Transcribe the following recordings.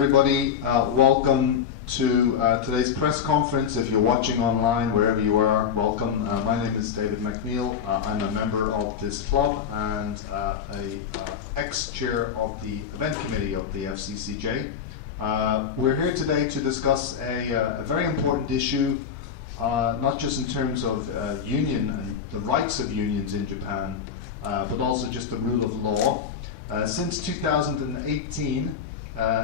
everybody. Welcome to today's press conference. If you're watching online, wherever you are, welcome. My name is David McNeil. I'm a member of this club and ex-chair of the event committee of the FCCJ. We're here today to discuss a very important issue, not just in terms of union and the rights of unions in Japan, but also just the rule of law. Since 2018,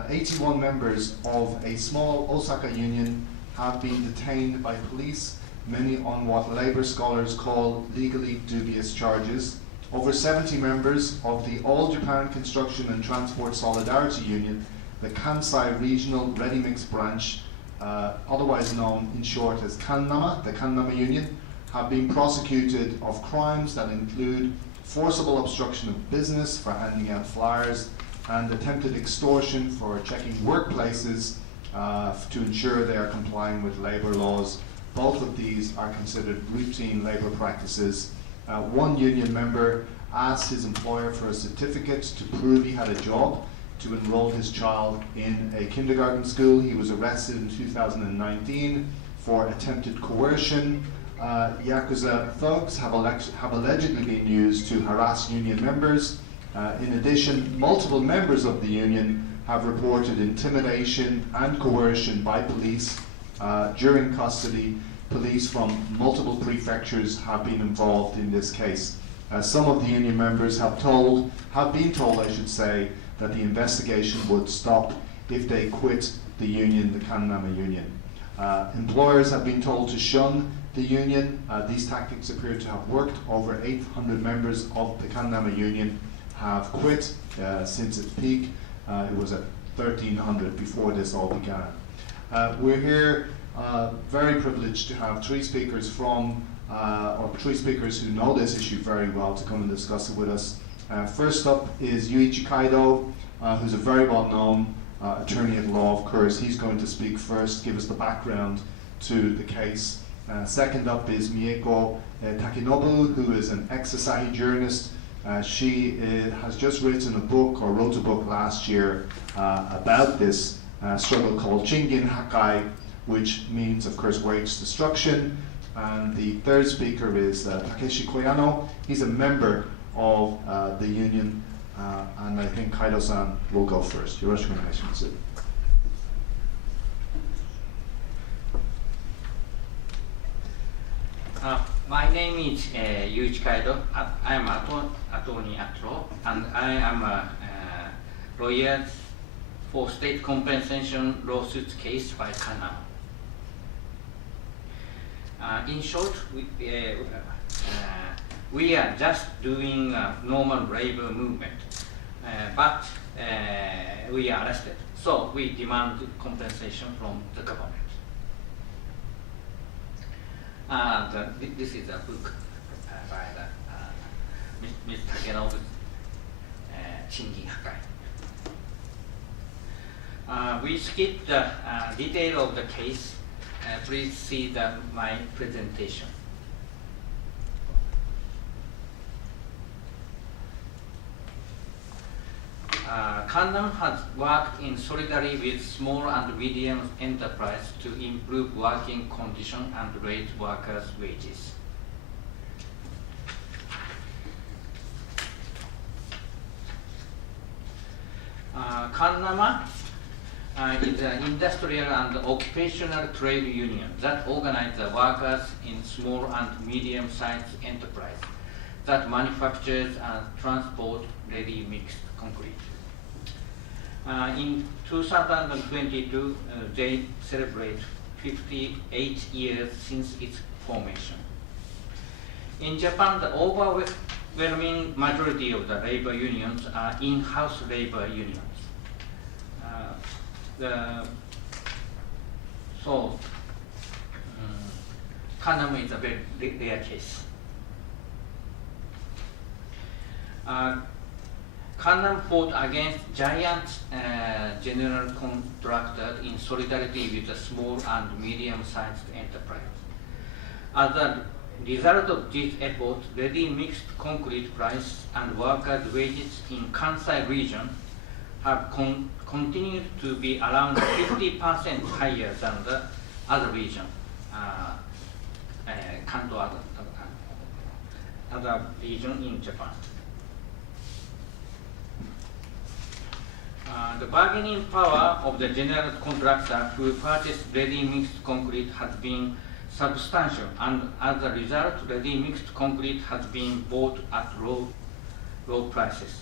81 members of a small Osaka union have been detained by police, many on what labor scholars call legally dubious charges. Over 70 members of the All Japan Construction and Transport Solidarity Union, the Kansai Regional Ready-Mix Branch, otherwise known in short as Kannama, the Kannama Union, have been prosecuted of crimes that include forcible obstruction of business for handing out flyers, and attempted extortion for checking workplaces to ensure they are complying with labor laws. Both of these are considered routine labor practices. One union member asked his employer for a certificate to prove he had a job to enroll his child in a kindergarten school. He was arrested in 2019 for attempted coercion. Yakuza thugs have allegedly been used to harass union members. In addition, multiple members of the union have reported intimidation and coercion by police during custody. Police from multiple prefectures have been involved in this case. Some of the union members have been told, that the investigation would stop if they quit the union, the Kannama Union. Employers have been told to shun the union. These tactics appear to have worked. Over 800 members of the Kannama Union have quit since its peak. It was at 1,300 before this all began. We're here very privileged to have three speakers who know this issue very well to come and discuss it with us. First up is Yuichi Kaido, who's a very well-known attorney at law, of course. He's going to speak first, give us the background to the case. Second up is Mieko Takenobu, who is an ex-Asahi journalist. She has just written a book, or wrote a book last year, about this struggle called Shingen Hakai, which means, of course, wage destruction. And the third speaker is Takeshi Koyano. He's a member of the union, and I think Kaido-san will go first. Yoroshiku onegaishimasu. My name is Yuichi Kaido. I am an attorney at law, and I am a lawyer for state compensation lawsuit case by Kannama. In short, we are just doing a normal labor movement, but we are arrested. So we demand compensation from the government. This is a book by Ms. Takenobu, Shingen Hakai. We skip the detail of the case. Please see my presentation. Kannama has worked in solidarity with small and medium enterprise to improve working conditions and raise workers' wages. Kannama is an industrial and occupational trade union that organizes the workers in small and medium-sized enterprise that manufactures and transport ready-mixed concrete. In 2022, they celebrate 58 years since its formation. In Japan, the overwhelming majority of the labor unions are in-house labor unions. Kannama is a very rare case. Kannama fought against giant general contractors in solidarity with the small and medium-sized enterprise. As a result of this effort, ready-mixed concrete price and workers' wages in Kansai region have continued to be around 50% higher than the other region, Kanto other region in Japan. The bargaining power of the general contractor who purchased ready-mixed concrete has been substantial, and as a result, ready-mixed concrete has been bought at low prices.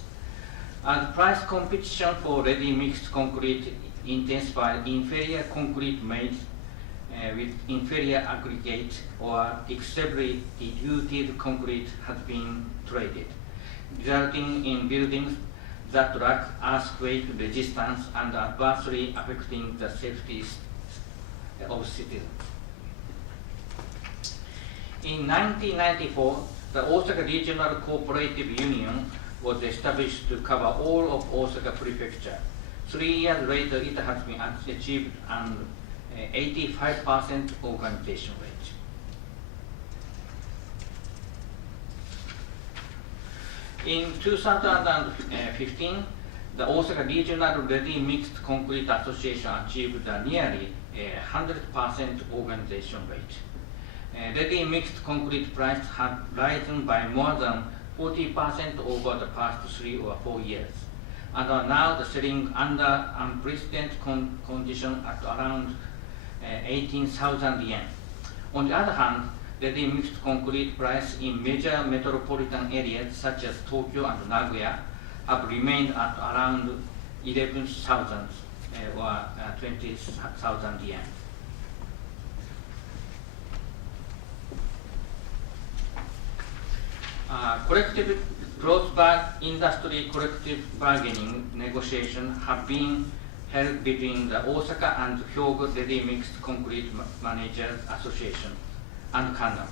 As price competition for ready-mixed concrete intensified, inferior concrete made with inferior aggregate or excessively diluted concrete has been traded, resulting in buildings that lack earthquake resistance and adversely affecting the safety of citizens. In 1994, the Osaka Regional Cooperative Union was established to cover all of Osaka Prefecture. 3 years later, it has been achieved an 85% organization rate. In 2015, the Osaka Regional Ready-Mixed Concrete Association achieved a nearly 100% organization rate. Ready-mixed concrete prices have risen by more than 40% over the past 3 or 4 years, and are now selling under unprecedented conditions at around 18,000 yen. On the other hand, ready-mixed concrete prices in major metropolitan areas such as Tokyo and Nagoya have remained at around 11,000 or 20,000 yen. Collective industry collective bargaining negotiations have been held between the Osaka and Hyogo Ready-Mixed Concrete Managers Association and Kanam.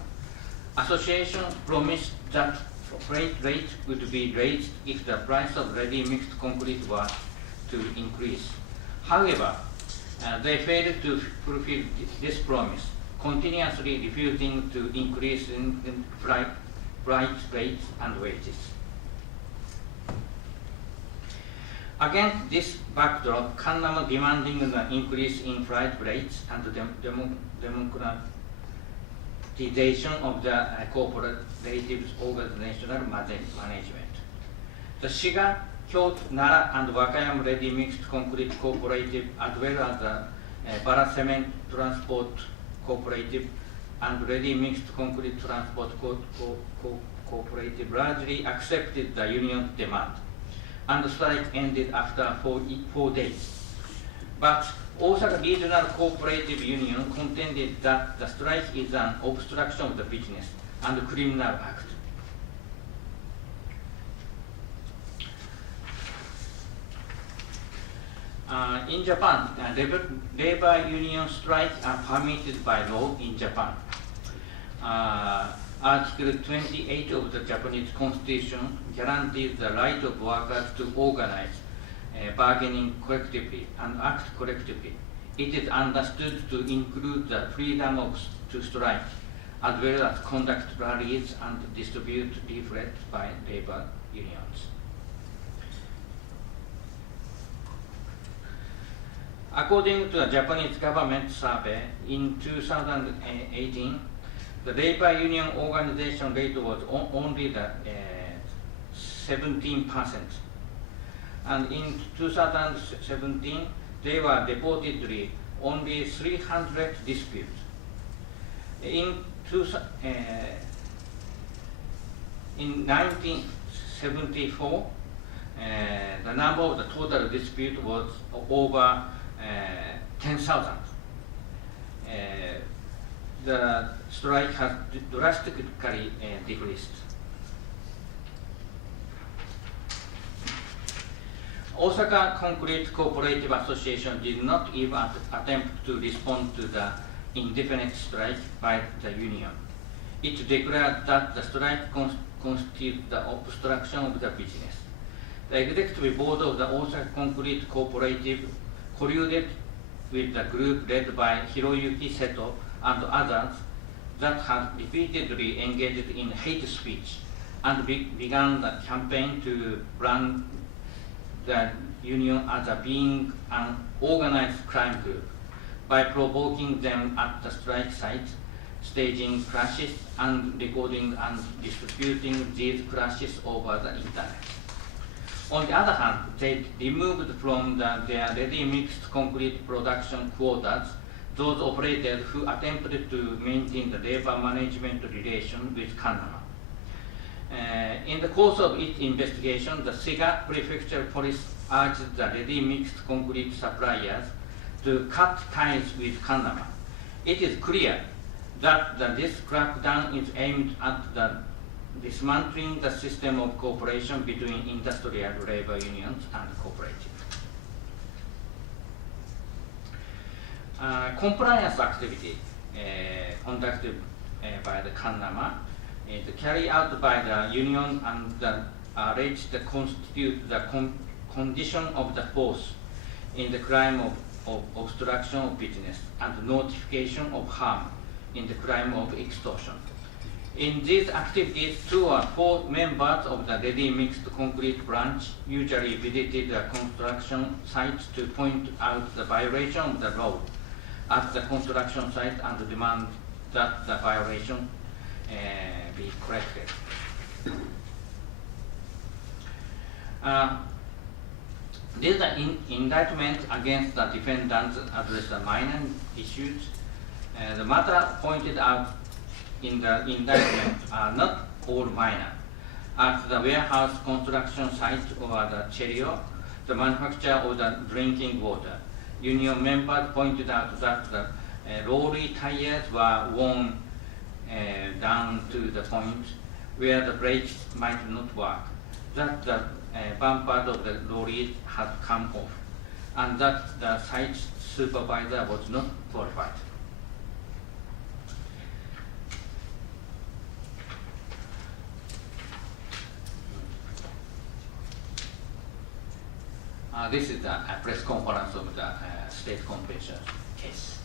Association promised that freight rate would be raised if the price of ready-mixed concrete was to increase. However, they failed to fulfill this promise, continuously refusing to increase in freight rates and wages. Against this backdrop, Kanam demanding an increase in freight rates and the democratization of the cooperative organizational management. The Shiga, Kyoto, Nara, and Wakayama Ready-Mixed Concrete Cooperative, as well as the Bara Cement Transport Cooperative and Ready-Mixed Concrete Transport Cooperative largely accepted the union's demand, and the strike ended after 4 days. But Osaka Regional Cooperative Union contended that the strike is an obstruction of the business and a criminal act. In Japan, labor union strikes are permitted by law in Japan. Article 28 of the Japanese Constitution guarantees the right of workers to organize, bargaining collectively and act collectively. It is understood to include the freedom to strike, as well as conduct rallies and distribute leaflets by labor unions. According to the Japanese government survey in 2018, the labor union organization rate was only the 17%. And in 2017, there were reportedly only 300 disputes. In 1974, the number of the total dispute was over 10,000. The strike has drastically decreased. Osaka Concrete Cooperative Association did not even attempt to respond to the indefinite strike by the union. It declared that the strike constituted the obstruction of the business. The executive board of the Osaka Concrete Cooperative colluded with the group led by Hiroyuki Seto and others that had repeatedly engaged in hate speech and began the campaign to ban the union as a being an organized crime group by provoking them at the strike site, staging clashes, and recording and distributing these clashes over the internet. On the other hand, they removed from their ready-mixed concrete production quotas those operators who attempted to maintain the labor management relation with Kanama. In the course of its investigation, the Sega Prefecture Police urged the ready-mixed concrete suppliers to cut ties with Kanama. It is clear that this crackdown is aimed at dismantling the system of cooperation between industrial labor unions and cooperatives. Compliance activity conducted by the Kanama is carried out by the union and alleged constitute the condition of the force in the crime of obstruction of business and notification of harm in the crime of extortion. In these activities, 2 or 4 members of the ready-mixed concrete branch usually visited the construction sites to point out the violation of the law at the construction site and demand that the violation be corrected. These indictments against the defendants address the minor issues. The matter pointed out in the indictment are not all minor. At the warehouse construction site or the Cherio, the manufacture of the drinking water, union members pointed out that the lorry tires were worn down to the point where the brakes might not work, that the bumper of the lorry had come off, and that the site supervisor was not qualified. This is a press conference of the state compensation case.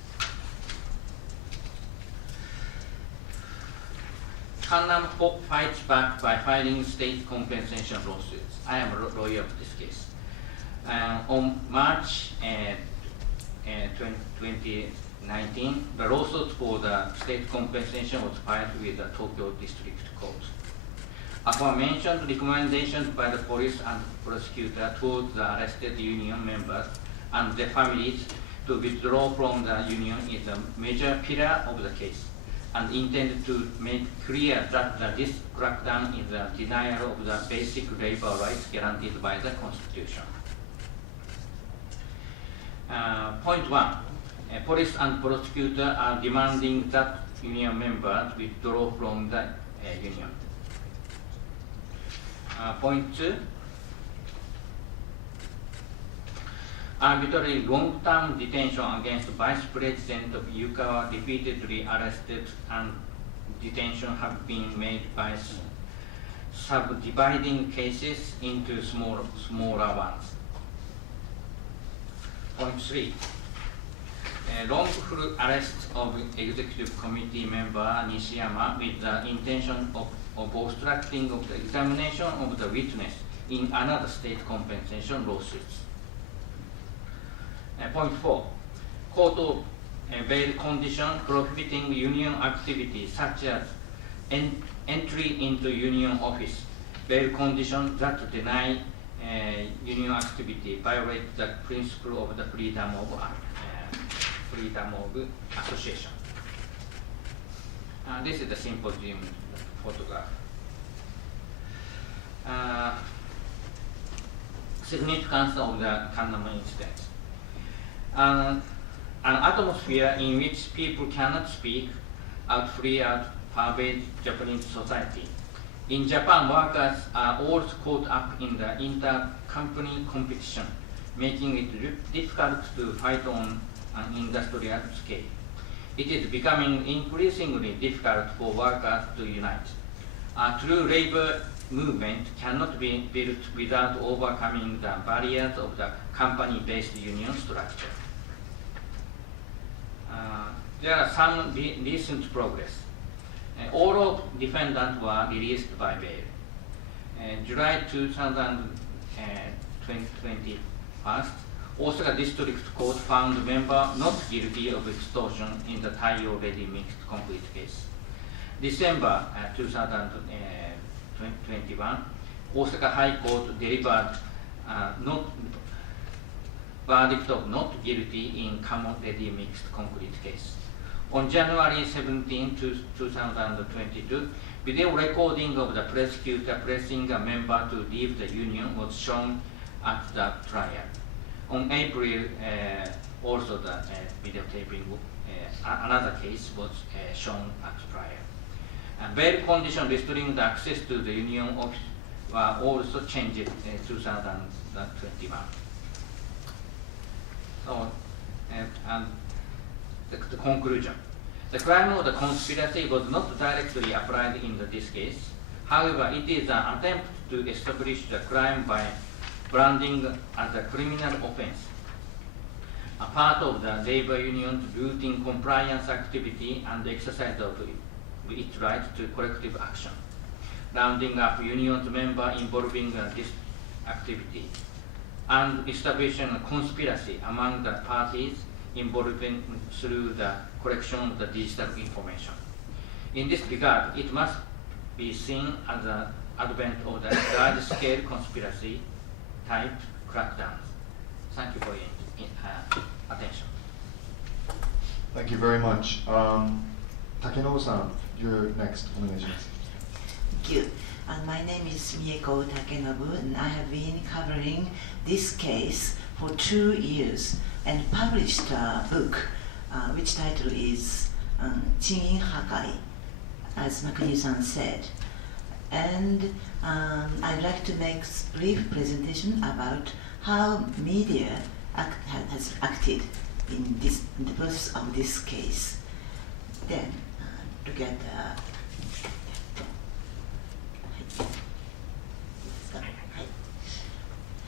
Kanam fights back by filing state compensation lawsuits. I am a lawyer of this case. On March 2019, the lawsuit for the state compensation was filed with the Tokyo District Court. Aforementioned recommendations by the police and prosecutor towards the arrested union members and their families to withdraw from the union is a major pillar of the case and intended to make clear that this crackdown is a denial of the basic labor rights guaranteed by the Constitution. Point 1. Police and prosecutor are demanding that union members withdraw from the union. Point 2. Arbitrary long-term detention against Vice President of Yukawa repeatedly arrested and detention have been made by subdividing cases into smaller ones. Point 3. Wrongful arrest of Executive Committee member Nishiyama with the intention of obstructing of the examination of the witness in another state compensation lawsuits. Point 4. Court of bail condition prohibiting union activities such as entry into union office. Bail conditions that deny union activity violate the principle of the freedom of association. This is the symposium photograph. Significance of the Kanama incident. An atmosphere in which people cannot speak out free pervades Japanese society. In Japan, workers are always caught up in the inter-company competition, making it difficult to fight on an industrial scale. It is becoming increasingly difficult for workers to unite. A true labor movement cannot be built without overcoming the barriers of the company-based union structure. There are some recent progress. All of defendants were released by bail. July 2020, First, Osaka District Court found member not guilty of extortion in the Taiyo ready-mix concrete case. December 2021, Osaka High Court delivered verdict of not guilty in common ready-mix concrete case. On January 17, 2022, video recording of the prosecutor pressing a member to leave the union was shown at the trial. On April, also the videotaping, another case was shown at trial. Bail conditions restricting the access to the union office were also changed in 2021. So, and the conclusion. The crime of the conspiracy was not directly applied in this case. However, it is an attempt to establish the crime by branding as a criminal offense, a part of the labor union's routine compliance activity and exercise of its right to collective action, rounding up union's members involving this activity, and establishing a conspiracy among the parties involving through the collection of the digital information. In this regard, it must be seen as the advent of the large-scale conspiracy type crackdowns. Thank you for your attention. Thank you very much. Takenobu-san, you're next. Thank you. My name is Mieko Takenobu, and I have been covering this case for 2 years and published a book which title is Chin Hakai, as Makuni-san said. And I'd like to make a brief presentation about how media has acted in the process of this case. Then look at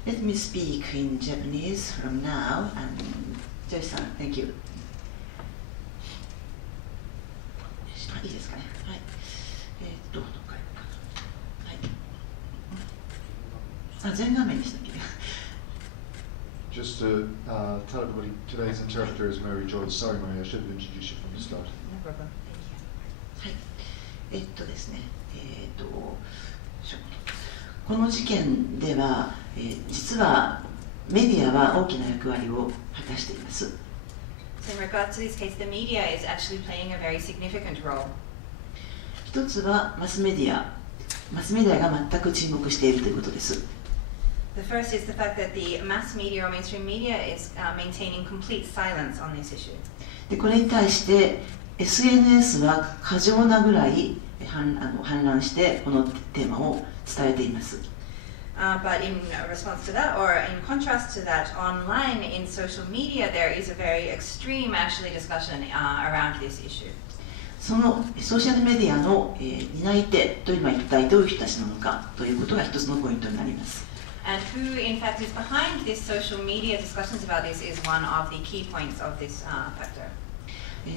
let me speak in Japanese from now. Joyce-san, thank you. いいですかね。はい。どこか。はい。全画面にしなきゃいけない。Just to tell everybody, today's interpreter is Mary Joyce. Sorry, Mary, I should have introduced you from the start. No problem. Thank you. はい。ですね。この事件では、実はメディアは大きな役割を果たしています。So in regards to this case, the media is actually playing a very significant role. 一つはマスメディアが全く沈黙しているということです。The first is the fact that the mass media or mainstream media is maintaining complete silence on this issue. でこれに対して SNS は過剰なぐらい氾濫してこのテーマを伝えています。But in response to that, or in contrast to that, online in social media, there is a very extreme actually discussion around this issue. そのソーシャルメディアの担い手というのは一体どういう人たちなのかということが一つのポイントになります。And who, in fact, is behind this social media discussions about this is one of the key points of this factor.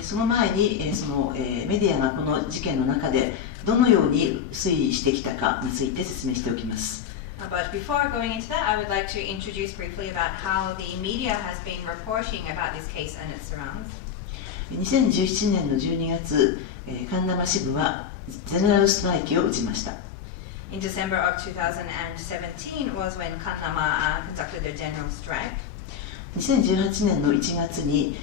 その前にそのメディアがこの事件の中でどのように推移してきたかについて説明しておきます。But before going into that, I would like to introduce briefly about how the media has been reporting about this case and its surrounds. 2017年の12月、カンナマ支部はゼネラルストライキを打ちました。In December of 2017 was when Kannama conducted their general strike. 2018年の1月に、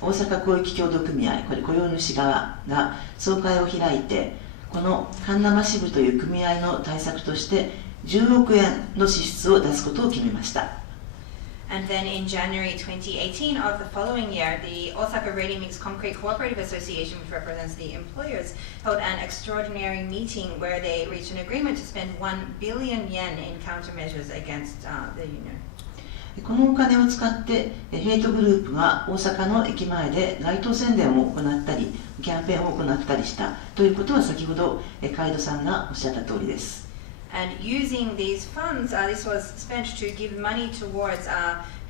大阪広域協同組合、これ雇用主側が総会を開いて、このカンナマ支部という組合の対策として10億円の支出を出すことを決めました。And then in January 2018 of the following year, the Osaka Ready-Mix Concrete Cooperative Association, which represents the employers, held an extraordinary meeting where they reached an agreement to spend 1 billion yen in countermeasures against the union. このお金を使ってヘイトグループが大阪の駅前で街頭宣伝を行ったりキャンペーンを行ったりしたということは先ほどカイドさんがおっしゃった通りです。And using these funds, this was spent to give money towards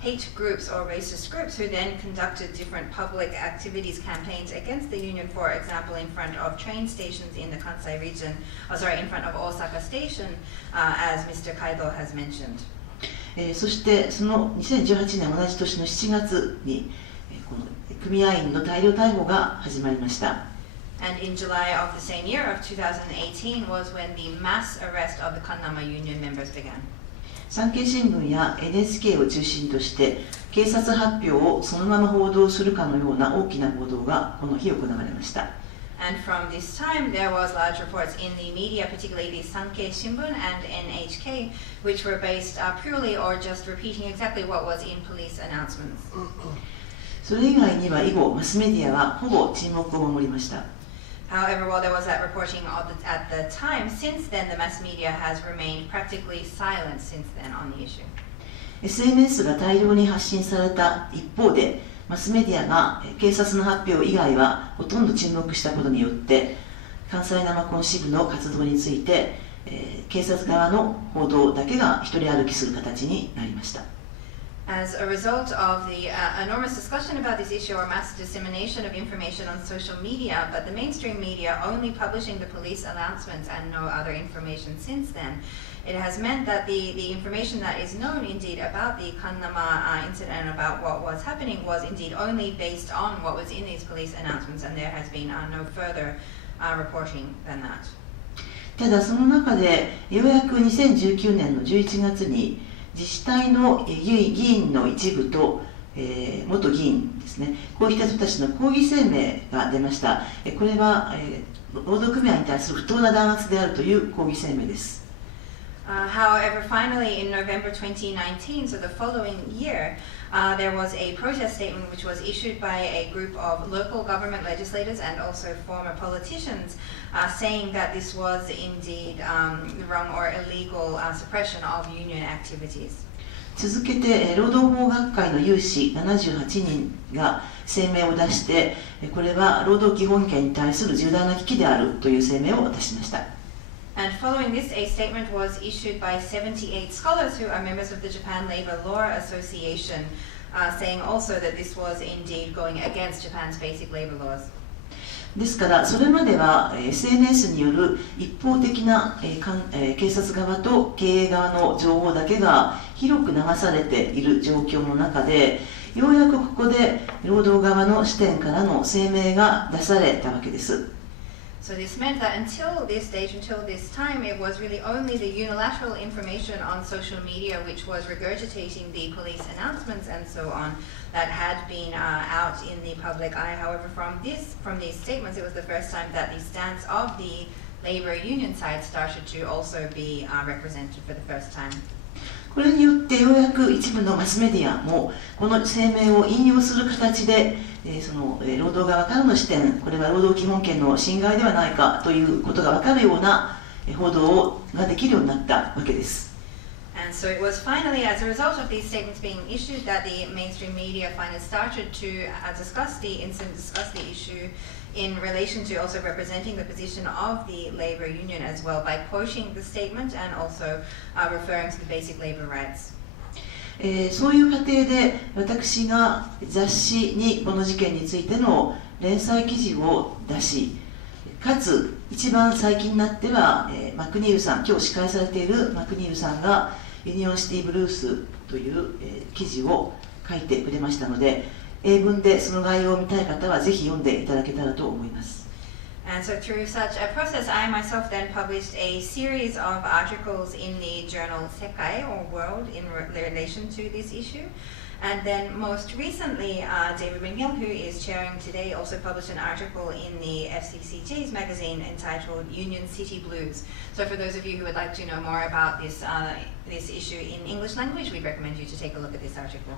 hate groups or racist groups who then conducted different public activities, campaigns against the union, for example, in front of train stations in the Kansai region, in front of Osaka Station, as Mr. Kaido has mentioned. そしてその2018年同じ年の7月にこの組合員の大量逮捕が始まりました。And in July of the same year of 2018 was when the mass arrest of the Kannama Union members began. 産経新聞や NHK を中心として警察発表をそのまま報道するかのような大きな報道がこの日行われました。And from this time, there was large reports in the media, particularly the Sankei Shimbun and NHK, which were based purely or just repeating exactly what was in police announcements. それ以外には以後、マスメディアはほぼ沈黙を守りました。However, while there was that reporting at the time, since then the mass media has remained practically silent since then on the issue. SNS が大量に発信された一方で、マスメディアが警察の発表以外はほとんど沈黙したことによって、関西生コン支部の活動について、警察側の報道だけが一人歩きする形になりました。As a result of the enormous discussion about this issue or mass dissemination of information on social media, but the mainstream media only publishing the police announcements and no other information since then, it has meant that the information that is known indeed about the Kannama incident and about what was happening was indeed only based on what was in these police announcements, and there has been no further reporting than that. ただその中でようやく2019年の11月に自治体の議員の一部と、元議員ですね、こういった人たちの抗議声明が出ました。これは、労働組合に対する不当な弾圧であるという抗議声明です。However, finally in November 2019, so the following year, there was a protest statement which was issued by a group of local government legislators and also former politicians saying that this was indeed wrong or illegal suppression of union activities. 続けて労働法学会の有志78人が声明を出して、これは労働基本権に対する重大な危機であるという声明を出しました。And following this, a statement was issued by 78 scholars who are members of the Japan Labor Law Association, saying also that this was indeed going against Japan's basic labor laws. ですからそれまでは SNS による一方的な警察側と経営側の情報だけが広く流されている状況の中で、ようやくここで労働側の視点からの声明が出されたわけです。So this meant that until this stage, until this time, it was really only the unilateral information on social media which was regurgitating the police announcements and so on that had been out in the public eye. However, from these statements, it was the first time that the stance of the labor union side started to also be represented for the first time. これによってようやく一部のマスメディアもこの声明を引用する形で、その労働側からの視点、これは労働基本権の侵害ではないかということが分かるような報道ができるようになったわけです。And so it was finally, as a result of these statements being issued, that the mainstream media finally started to discuss the incident, discuss the issue in relation to also representing the position of the labor union as well by quoting the statement and also referring to the basic labor rights. そういう過程で私が雑誌にこの事件についての連載記事を出し、かつ一番最近になっては、マクニールさん、今日司会されているマクニールさんがユニオンシティブルースという、記事を書いてくれましたので、英文でその概要を見たい方はぜひ読んでいただけたらと思います。And so through such a process, I myself then published a series of articles in the journal Sekai or World in relation to this issue. And then most recently, David McNeil, who is chairing today, also published an article in the FCCJ's magazine entitled Union City Blues. So for those of you who would like to know more about this issue in English language, we recommend you to take a look at this article.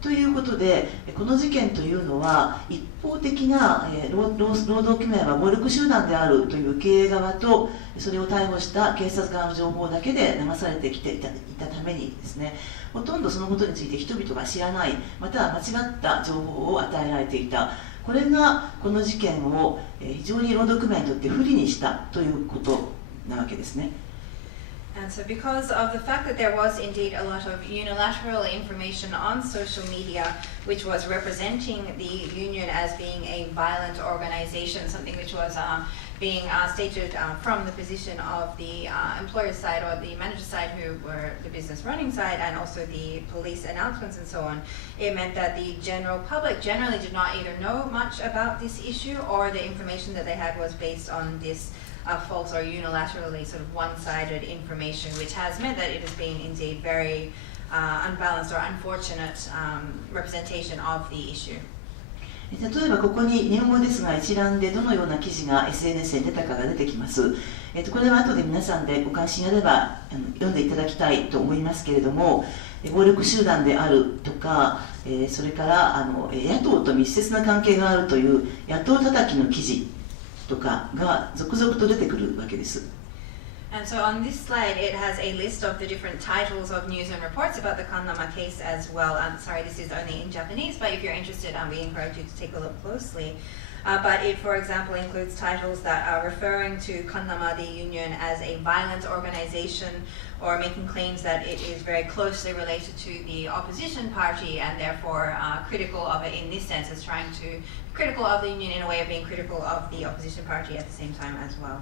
ということで、この事件というのは一方的な労働組合は暴力集団であるという経営側とそれを逮捕した警察側の情報だけで流されてきていたためにですね、ほとんどそのことについて人々が知らない、または間違った情報を与えられていた。これがこの事件を非常に労働組合にとって不利にしたということなわけですね。And so because of the fact that there was indeed a lot of unilateral information on social media which was representing the union as being a violent organization, something which was being stated from the position of the employer side or the manager side, who were the business running side, and also the police announcements and so on. It meant that the general public generally did not either know much about this issue, or the information that they had was based on this false or unilaterally sort of one-sided information, which has meant that it has been indeed very unbalanced or unfortunate representation of the issue. 例えばここに日本語ですが一覧でどのような記事が SNS に出たかが出てきます。これは後で皆さんでご関心あれば読んでいただきたいと思いますけれども、暴力集団であるとか、それから野党と密接な関係があるという野党叩きの記事とかが続々と出てくるわけです。And so on this slide, it has a list of the different titles of news and reports about the Kannama case as well. I'm sorry, this is only in Japanese, but if you're interested, we encourage you to take a look closely. But it, for example, includes titles that are referring to Kannama, the union, as a violent organization, or making claims that it is very closely related to the opposition party, and therefore critical of it in this sense, as trying to be critical of the union in a way of being critical of the opposition party at the same time as well.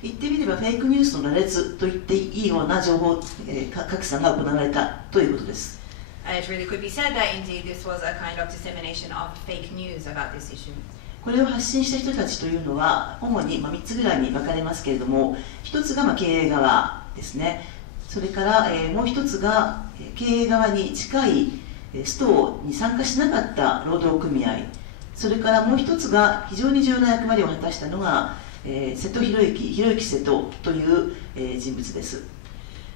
言ってみればフェイクニュースの羅列と言っていいような情報拡散が行われたということです。It really could be said that indeed this was a kind of dissemination of fake news about this issue. これを発信した人たちというのは主に3つぐらいに分かれますけれども、1つが経営側ですね。それからもう1つが経営側に近いストに参加しなかった労働組合、それからもう1つが非常に重要な役割を果たしたのが瀬戸博之瀬戸という人物です。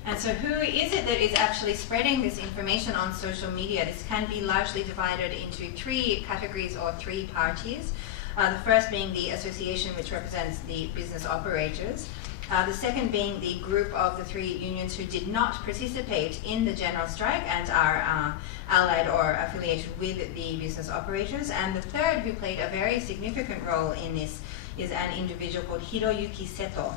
And so who is it that is actually spreading this information on social media? This can be largely divided into three categories or three parties. The first being the association, which represents the business operators. The second being the group of the three unions who did not participate in the general strike and are allied or affiliated with the business operators. And the third, who played a very significant role in this, is an individual called Hiroyuki Seto.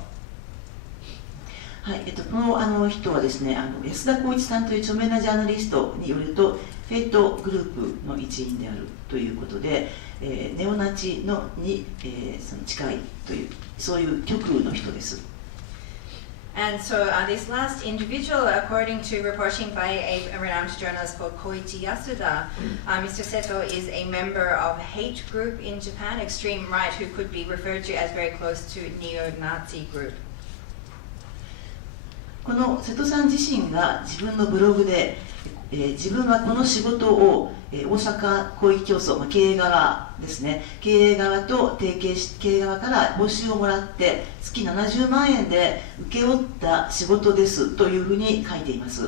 はい、この人はですね、安田光一さんという著名なジャーナリストによると、フェイトグループの一員であるということで、ネオナチに、その近いという、そういう極右の人です。And so this last individual, according to reporting by a renowned journalist called Koichi Yasuda, Mr. Seto is a member of a hate group in Japan, extreme right, who could be referred to as very close to neo-Nazi group. この瀬戸さん自身が自分のブログで、自分はこの仕事を、大阪広域競争、経営側ですね、経営側と提携し、経営側から報酬をもらって月70万円で請け負った仕事ですというふうに書いています。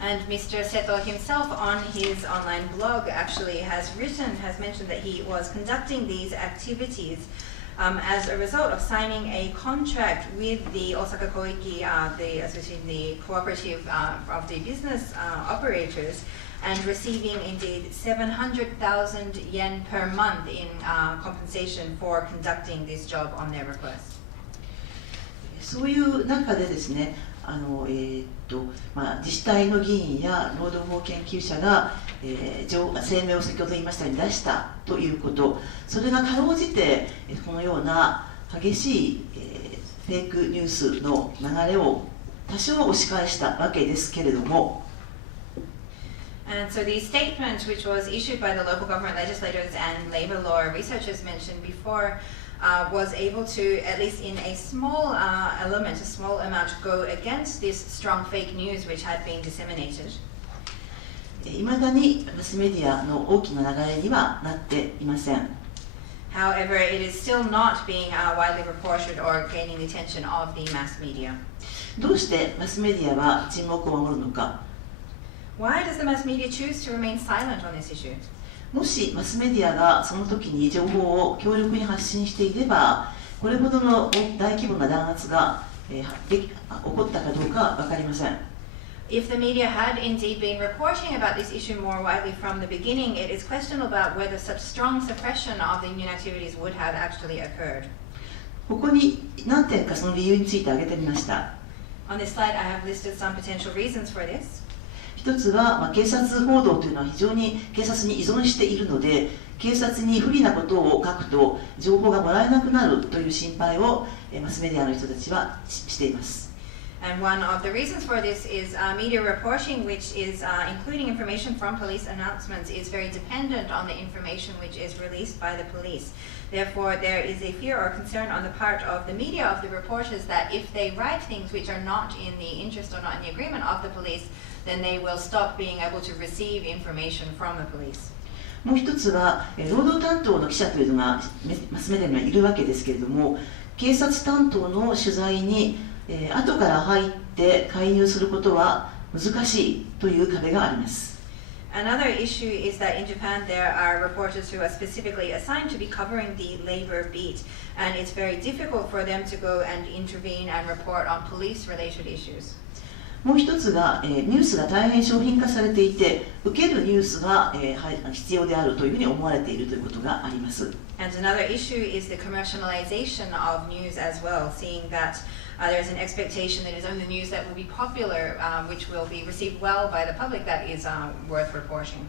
And Mr. Seto himself on his online blog actually has mentioned that he was conducting these activities as a result of signing a contract with the Osaka Koiki, the association, the cooperative of the business operators, and receiving indeed 700,000 yen per month in compensation for conducting this job on their request. そういう中でですね、自治体の議員や労働法研究者が、声明を先ほど言いましたように出したということ、それがかろうじてこのような激しい、フェイクニュースの流れを多少押し返したわけですけれども、And so the statement, which was issued by the local government legislators and labor law researchers mentioned before, was able to, at least in a small element, a small amount, go against this strong fake news which had been disseminated. いまだにマスメディアの大きな流れにはなっていません。However, it is still not being widely reported or gaining the attention of the mass media. どうしてマスメディアは沈黙を守るのか。Why does the mass media choose to remain silent on this issue? もしマスメディアがその時に情報を強力に発信していれば、これほどの大規模な弾圧が、起こったかどうかは分かりません。If the media had indeed been reporting about this issue more widely from the beginning, it is questionable about whether such strong suppression of the union activities would have actually occurred. ここに何点かその理由について挙げてみました。On this slide, I have listed some potential reasons for this. 一つは、警察報道というのは非常に警察に依存しているので、警察に不利なことを書くと情報がもらえなくなるという心配をマスメディアの人たちはしています。And one of the reasons for this is media reporting, which is including information from police announcements, is very dependent on the information which is released by the police. Therefore, there is a fear or concern on the part of the media, of the reporters, that if they write things which are not in the interest or not in the agreement of the police, then they will stop being able to receive information from the police. もう一つは、労働担当の記者というのがマスメディアにはいるわけですけれども、警察担当の取材に後から入って介入することは難しいという壁があります。Another issue is that in Japan there are reporters who are specifically assigned to be covering the labor beat, and it's very difficult for them to go and intervene and report on police-related issues. もう一つが、ニュースが大変商品化されていて、受けるニュースが、必要であるというふうに思われているということがあります。And another issue is the commercialization of news as well, seeing that there's an expectation that it's only news that will be popular, which will be received well by the public, that is worth reporting.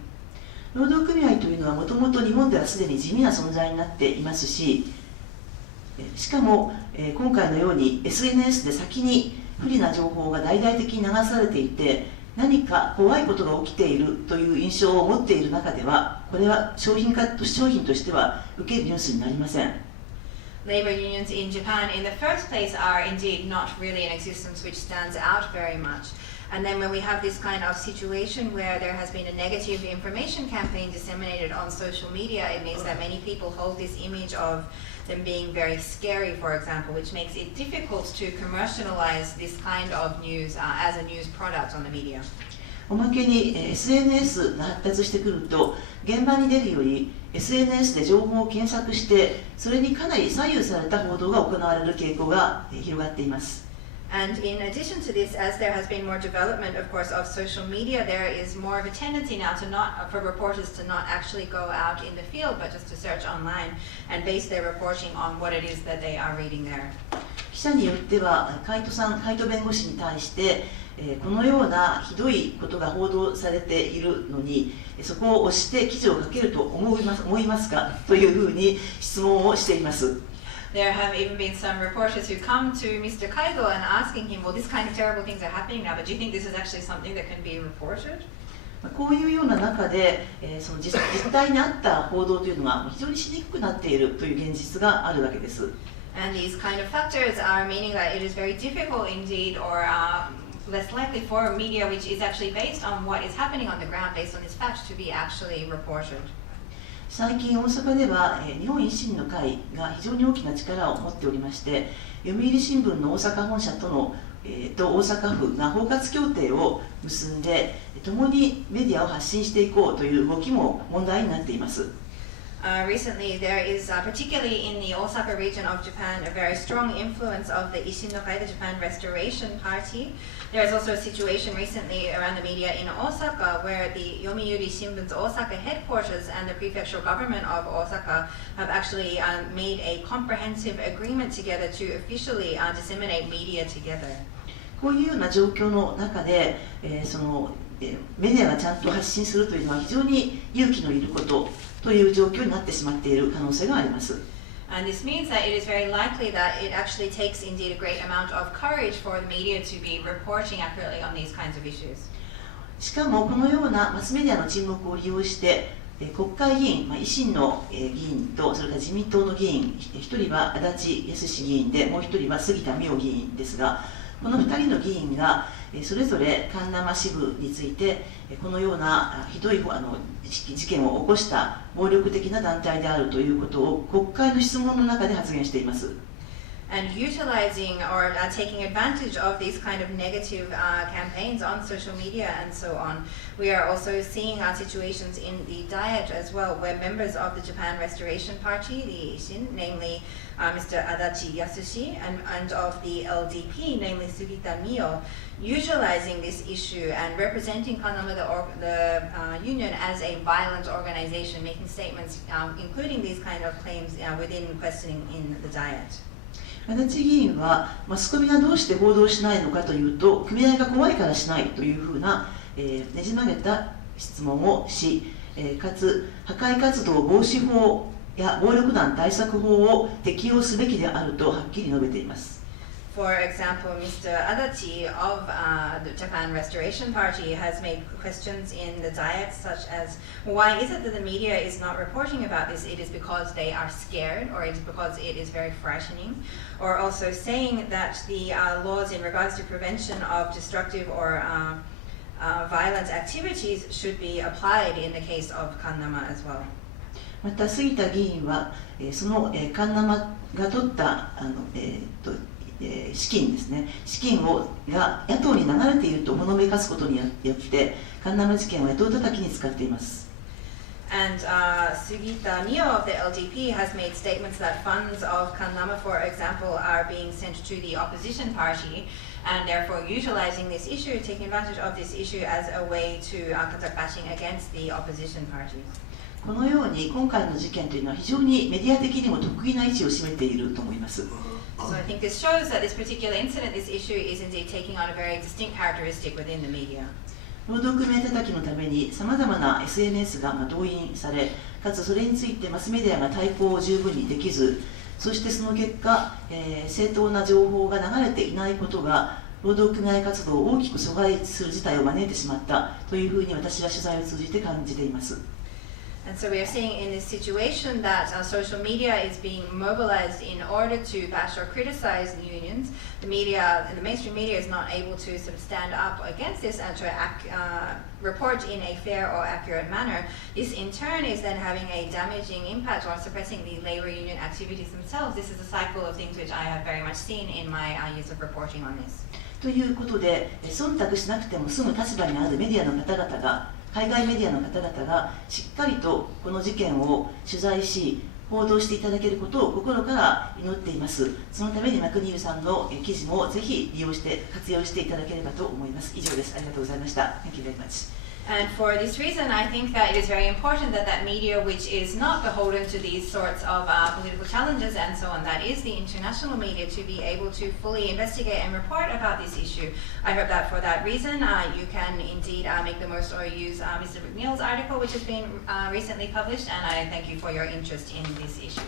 労働組合というのはもともと日本ではすでに地味な存在になっていますし、しかも、今回のように SNS で先に不利な情報が大々的に流されていて、何か怖いことが起きているという印象を持っている中では、これは商品としては受けるニュースになりません。Labor unions in Japan in the first place are indeed not really an existence which stands out very much. And then when we have this kind of situation where there has been a negative information campaign disseminated on social media, it means that many people hold this image of them being very scary, for example, which makes it difficult to commercialize this kind of news as a news product on the media. おまけに SNS が発達してくると、現場に出るより SNS で情報を検索して、それにかなり左右された報道が行われる傾向が広がっています。And in addition to this, as there has been more development, of course, of social media, there is more of a tendency now for reporters to not actually go out in the field, but just to search online and base their reporting on what it is that they are reading there. 記者によっては、カイト弁護士に対して、このようなひどいことが報道されているのに、そこを押して記事を書けると思いますかというふうに質問をしています。There have even been some reporters who come to Mr. Kaido and asking him, well, this kind of terrible things are happening now, but do you think this is actually something that can be reported? こういうような中で、その実態に合った報道というのが非常にしにくくなっているという現実があるわけです。And these kind of factors are meaning that it is very difficult indeed, or less likely for media which is actually based on what is happening on the ground, based on its facts, to be actually reported. 最近大阪では日本維新の会が非常に大きな力を持っておりまして、読売新聞の大阪本社と大阪府が包括協定を結んで、共にメディアを発信していこうという動きも問題になっています。Recently, there is, particularly in the Osaka region of Japan, a very strong influence of the Ishin no Kai, the Japan Restoration Party. There is also a situation recently around the media in Osaka where the Yomiuri Shimbun's Osaka headquarters and the prefectural government of Osaka have actually made a comprehensive agreement together to officially disseminate media together. こういうような状況の中で、メディアがちゃんと発信するというのは非常に勇気のいることという状況になってしまっている可能性があります。And this means that it is very likely that it actually takes indeed a great amount of courage for the media to be reporting accurately on these kinds of issues. しかもこのようなマスメディアの沈黙を利用して国会議員、維新の議員とそれから自民党の議員、一人は足立康議員でもう一人は杉田水脈議員ですが、この2人の議員がそれぞれ神生支部についてこのようなひどい事件を起こした暴力的な団体であるということを国会の質問の中で発言しています。And utilizing or taking advantage of these kind of negative campaigns on social media and so on, we are also seeing situations in the Diet as well, where members of the Japan Restoration Party, the Ishin, namely Mr. Adachi Yasushi, and of the LDP, namely Sugita Mio, utilizing this issue and representing Kanama, the union, as a violent organization, making statements including these kind of claims within questioning in the Diet. 足立議員はマスコミがどうして報道しないのかというと、組合が怖いからしないというふうなねじ曲げた質問をし、かつ破壊活動防止法や暴力団対策法を適用すべきであるとはっきり述べています。For example, Mr. Adachi of the Japan Restoration Party has made questions in the diet such as, why is it that the media is not reporting about this? It is because they are scared, or it is because it is very frightening, or also saying that the laws in regards to prevention of destructive or violent activities should be applied in the case of Kannama as well. また杉田議員は、そのカンナマが取った資金ですね、資金が野党に流れているとほのめかすことによってカンナマ事件を野党叩きに使っています。And Sugita Mio of the LDP has made statements that funds of Kannama, for example, are being sent to the opposition party, and therefore utilizing this issue, taking advantage of this issue as a way to conduct bashing against the opposition parties. このように今回の事件というのは非常にメディア的にも特異な位置を占めていると思います。So I think this shows that this particular incident, this issue, is indeed taking on a very distinct characteristic within the media. 労働組合叩きのためにさまざまな SNS が動員され、かつそれについてマスメディアが対抗を十分にできず、そしてその結果、正当な情報が流れていないことが労働組合活動を大きく阻害する事態を招いてしまったというふうに私は取材を通じて感じています。And so we are seeing in this situation that social media is being mobilized in order to bash or criticize the unions. The media, the mainstream media, is not able to sort of stand up against this and to report in a fair or accurate manner. This in turn is then having a damaging impact on suppressing the labor union activities themselves. This is a cycle of things which I have very much seen in my years of reporting on this. ということで、忖度しなくても済む立場にあるメディアの方々が海外メディアの方々がしっかりとこの事件を取材し報道していただけることを心から祈っています。そのためにマクニールさんの記事もぜひ利用して活用していただければと思います。以上です。ありがとうございました。Thank you very much. And for this reason, I think that it is very important that that media, which is not beholden to these sorts of political challenges and so on, that is the international media, to be able to fully investigate and report about this issue. I hope that for that reason, you can indeed make the most or use Mr. McNeil's article, which has been recently published, and I thank you for your interest in this issue.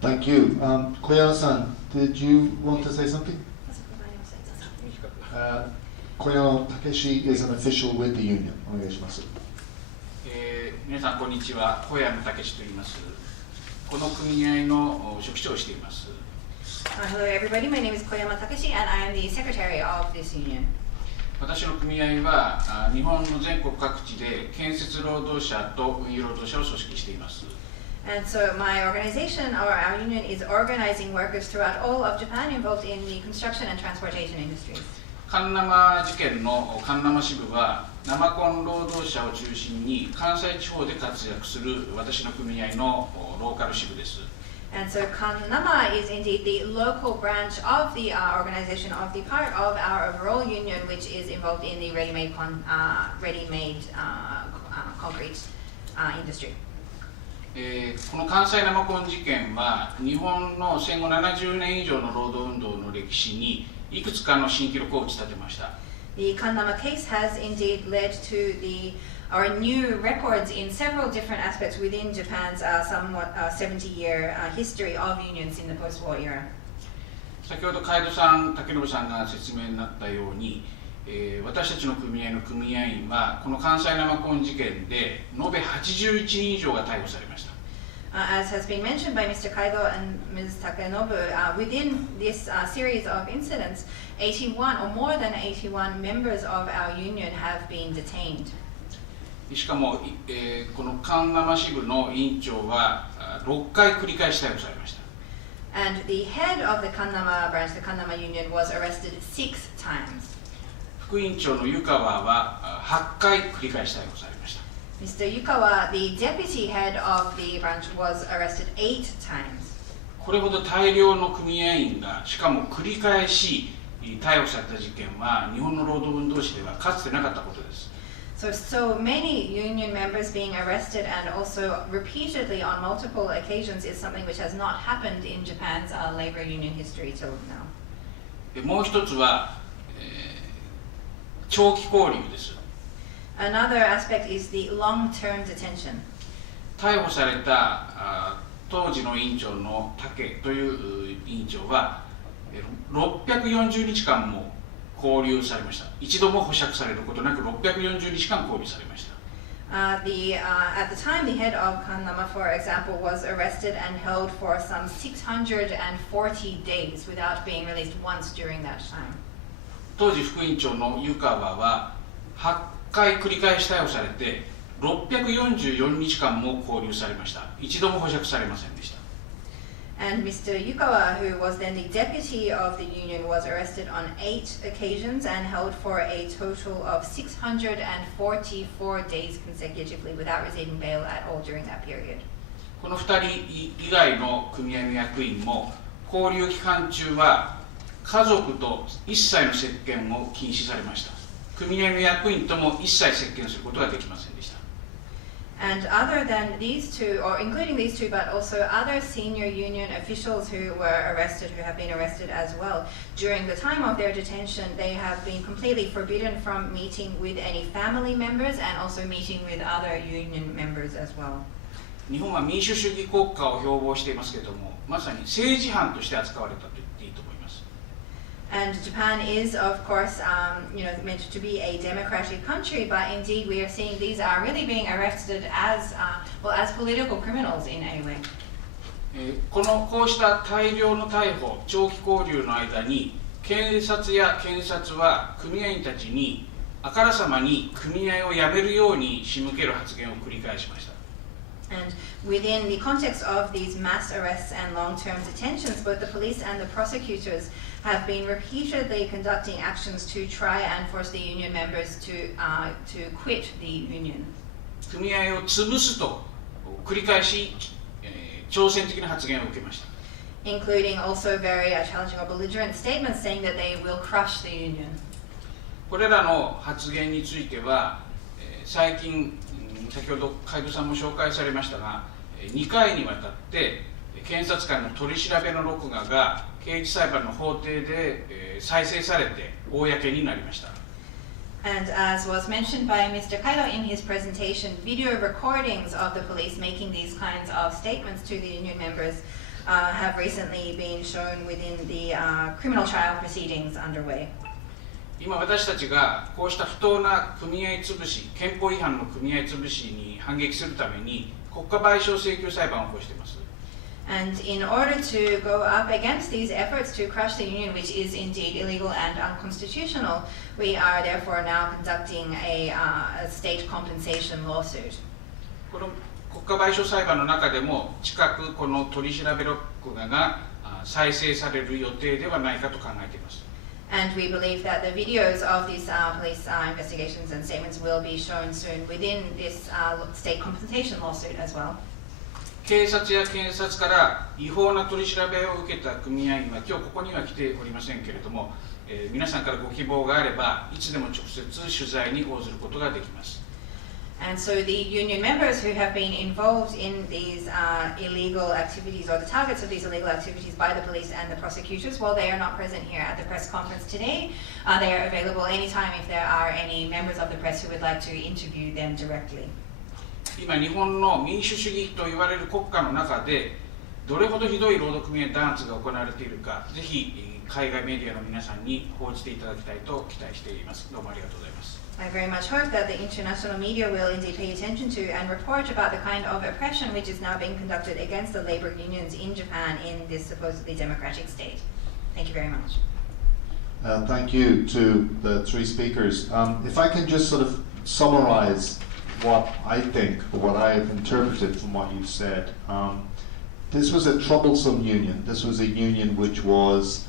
Thank you. Koyama-san, did you want to say something? Koyama Takeshi is an official with the union. お願いします。皆さんこんにちは。小山武史と言います。この組合の書記長をしています。Hello everybody, my name is Koyama Takeshi and I am the secretary of this union. 私の組合は日本の全国各地で建設労働者と運輸労働者を組織しています。And so my organization, or our union, is organizing workers throughout all of Japan involved in the construction and transportation industries. カンナマ事件のカンナマ支部は生コン労働者を中心に関西地方で活躍する私の組合のローカル支部です。And so Kannama is indeed the local branch of the organization, of the part of our overall union, which is involved in the ready-made concrete industry. この関西生コン事件は日本の戦後70年以上の労働運動の歴史にいくつかの新記録を打ち立てました。The Kannama case has indeed led to new records in several different aspects within Japan's somewhat 70-year history of unions in the post-war era. 先ほどカイドさん、竹信さんが説明になったように、私たちの組合の組合員はこの関西生コン事件で延べ81人以上が逮捕されました。As has been mentioned by Mr. Kaido and Ms. Takenobu, within this series of incidents, 81 or more than 81 members of our union have been detained. しかも、このカンナマ支部の委員長は6回繰り返し逮捕されました。And the head of the Kannama branch, the Kannama union, was arrested 6 times. 副委員長の湯川は8回繰り返し逮捕されました。Mr. Yukawa, the deputy head of the branch, was arrested 8 times. これほど大量の組合員がしかも繰り返し逮捕された事件は日本の労働運動史ではかつてなかったことです。So many union members being arrested and also repeatedly on multiple occasions is something which has not happened in Japan's labor union history till now. もう一つは、長期拘留です。Another aspect is the long-term detention. 逮捕された当時の委員長の竹という委員長は640日間も拘留されました。一度も保釈されることなく640日間拘留されました。At the time, the head of Kannama, for example, was arrested and held for some 640 days without being released once during that time. 当時副委員長の湯川は8回繰り返し逮捕されて644日間も拘留されました。一度も保釈されませんでした。And Mr. Yukawa, who was then the deputy of the union, was arrested on 8 occasions and held for a total of 644 days consecutively without receiving bail at all during that period. この2人以外の組合の役員も拘留期間中は家族と一切の接見を禁止されました。組合の役員とも一切接見することができませんでした。And other than these two, or including these two, but also other senior union officials who were arrested, who have been arrested as well, during the time of their detention, they have been completely forbidden from meeting with any family members and also meeting with other union members as well. 日本は民主主義国家を標榜していますけれども、まさに政治犯として扱われたと言っていいと思います。And Japan is, of course, meant to be a democratic country, but indeed we are seeing these are really being arrested as political criminals in a way. こうした大量の逮捕、長期拘留の間に、警察や検察は組合員たちにあからさまに組合を辞めるように仕向ける発言を繰り返しました。And within the context of these mass arrests and long-term detentions, both the police and the prosecutors have been repeatedly conducting actions to try and force the union members to quit the union. 組合を潰すと繰り返し、挑戦的な発言を受けました。Including also very challenging or belligerent statements saying that they will crush the union. これらの発言については、最近先ほど海部さんも紹介されましたが、2回にわたって検察官の取り調べの録画が刑事裁判の法廷で再生されて公になりました。And as was mentioned by Mr. Kaido in his presentation, video recordings of the police making these kinds of statements to the union members have recently been shown within the criminal trial proceedings underway. 今私たちがこうした不当な組合潰し、憲法違反の組合潰しに反撃するために国家賠償請求裁判を起こしています。And in order to go up against these efforts to crush the union, which is indeed illegal and unconstitutional, we are therefore now conducting a state compensation lawsuit. この国家賠償裁判の中でも近くこの取り調べ録画が再生される予定ではないかと考えています。And we believe that the videos of these police investigations and statements will be shown soon within this state compensation lawsuit as well. 警察や検察から違法な取り調べを受けた組合員は今日ここには来ておりませんけれども、皆さんからご希望があればいつでも直接取材に応ずることができます。And so the union members who have been involved in these illegal activities, or the targets of these illegal activities by the police and the prosecutors, while they are not present here at the press conference today, they are available anytime if there are any members of the press who would like to interview them directly. 今日本の民主主義と言われる国家の中でどれほどひどい労働組合弾圧が行われているか、ぜひ海外メディアの皆さんに報じていただきたいと期待しています。どうもありがとうございます。I very much hope that the international media will indeed pay attention to and report about the kind of oppression which is now being conducted against the labor unions in Japan in this supposedly democratic state. Thank you very much. Thank you to the three speakers. If I can just sort of summarize what I think, or what I have interpreted from what you've said. This was a troublesome union. This was a union which was,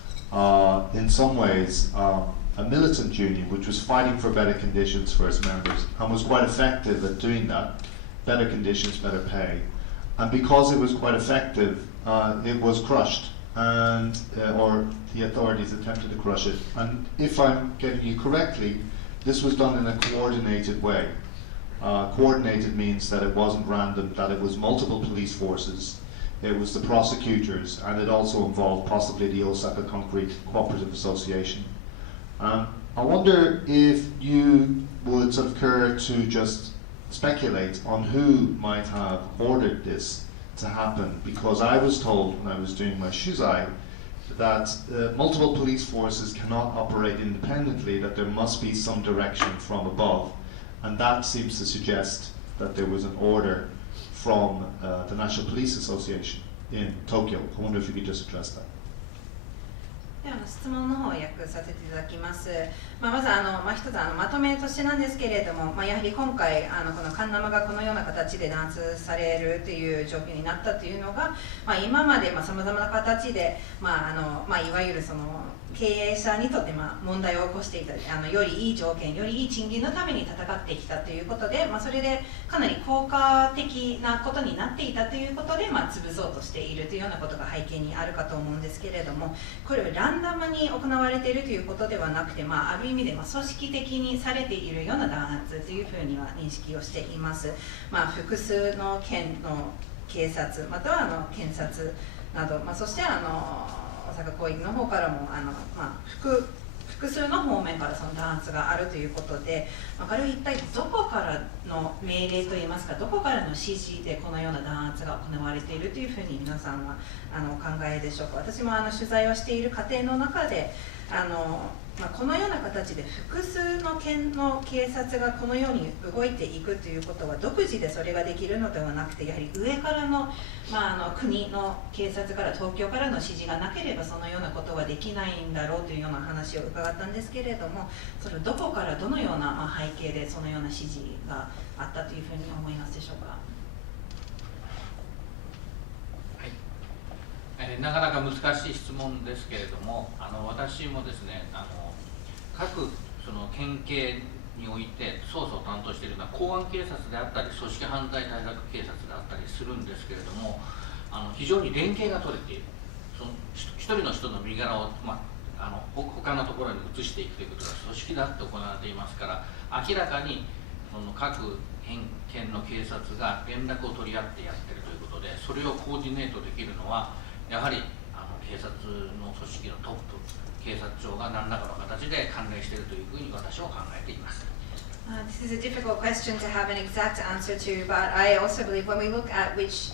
in some ways, a militant union which was fighting for better conditions for its members and was quite effective at doing that. Better conditions, better pay. And because it was quite effective, it was crushed, and or the authorities attempted to crush it. And if I'm getting you correctly, this was done in a coordinated way. Coordinated means that it wasn't random, that it was multiple police forces, it was the prosecutors, and it also involved possibly the Osaka Concrete Cooperative Association. I wonder if you would sort of care to just speculate on who might have ordered this to happen, because I was told when I was doing my shuzai that multiple police forces cannot operate independently, that there must be some direction from above, and that seems to suggest that there was an order from the National Police Association in Tokyo. I wonder if you could just address that. では質問の方を訳させていただきます。まず一つまとめとしてなんですけれども、やはり今回このカンナムがこのような形で弾圧されるという状況になったというのが、今までさまざまな形で、いわゆるその経営者にとって問題を起こしていた、よりいい条件、よりいい賃金のために戦ってきたということで、それでかなり効果的なことになっていたということで、潰そうとしているというようなことが背景にあるかと思うんですけれども、これをランダムに行われているということではなくて、ある意味で組織的にされているような弾圧というふうには認識をしています。複数の県の警察または検察など、そして大阪広域の方からも複数の方面からその弾圧があるということで、これは一体どこからの命令といいますか、どこからの指示でこのような弾圧が行われているというふうに皆さんはお考えでしょうか。私も取材をしている過程の中でこのような形で複数の県の警察がこのように動いていくということは独自でそれができるのではなくて、やはり上からの、国の警察から東京からの指示がなければそのようなことはできないんだろうというような話を伺ったんですけれども、それどこからどのような背景でそのような指示があったというふうに思いますでしょうか。なかなか難しい質問ですけれども、私もですね、各その県警において捜査を担当しているのは公安警察であったり組織犯罪対策警察であったりするんですけれども、非常に連携が取れている。その一人の人の身柄を、他のところに移していくということが組織だって行われていますから、明らかにその各県の警察が連絡を取り合ってやっているということで、それをコーディネートできるのはやはり警察の組織のトップ、警察庁が何らかの形で関連しているというふうに私は考えています。This is a difficult question to have an exact answer to, but I also believe when we look at which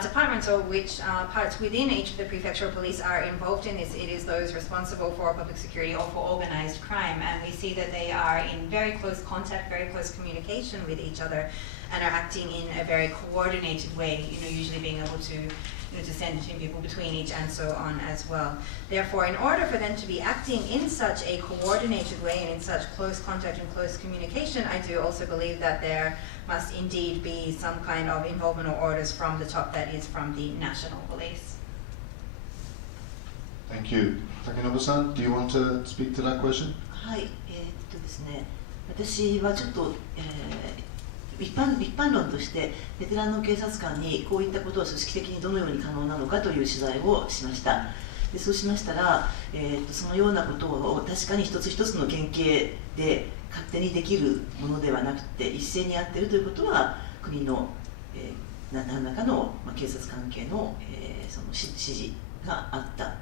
departments or which parts within each of the prefectural police are involved in this, it is those responsible for public security or for organized crime, and we see that they are in very close contact, very close communication with each other, and are acting in a very coordinated way, usually being able to send people between each and so on as well. Therefore, in order for them to be acting in such a coordinated way and in such close contact and close communication, I do also believe that there must indeed be some kind of involvement or orders from the top, that is from the national police. Thank you. Takenobu-san, do you want to speak to that question? はい、ですね、私はちょっと、一般論としてベテランの警察官にこういったことは組織的にどのように可能なのかという取材をしました。でそうしましたら、そのようなことを確かに一つ一つの県警で勝手にできるものではなくて、一斉にやっているということは国の、何らかの、警察関係の、その指示があった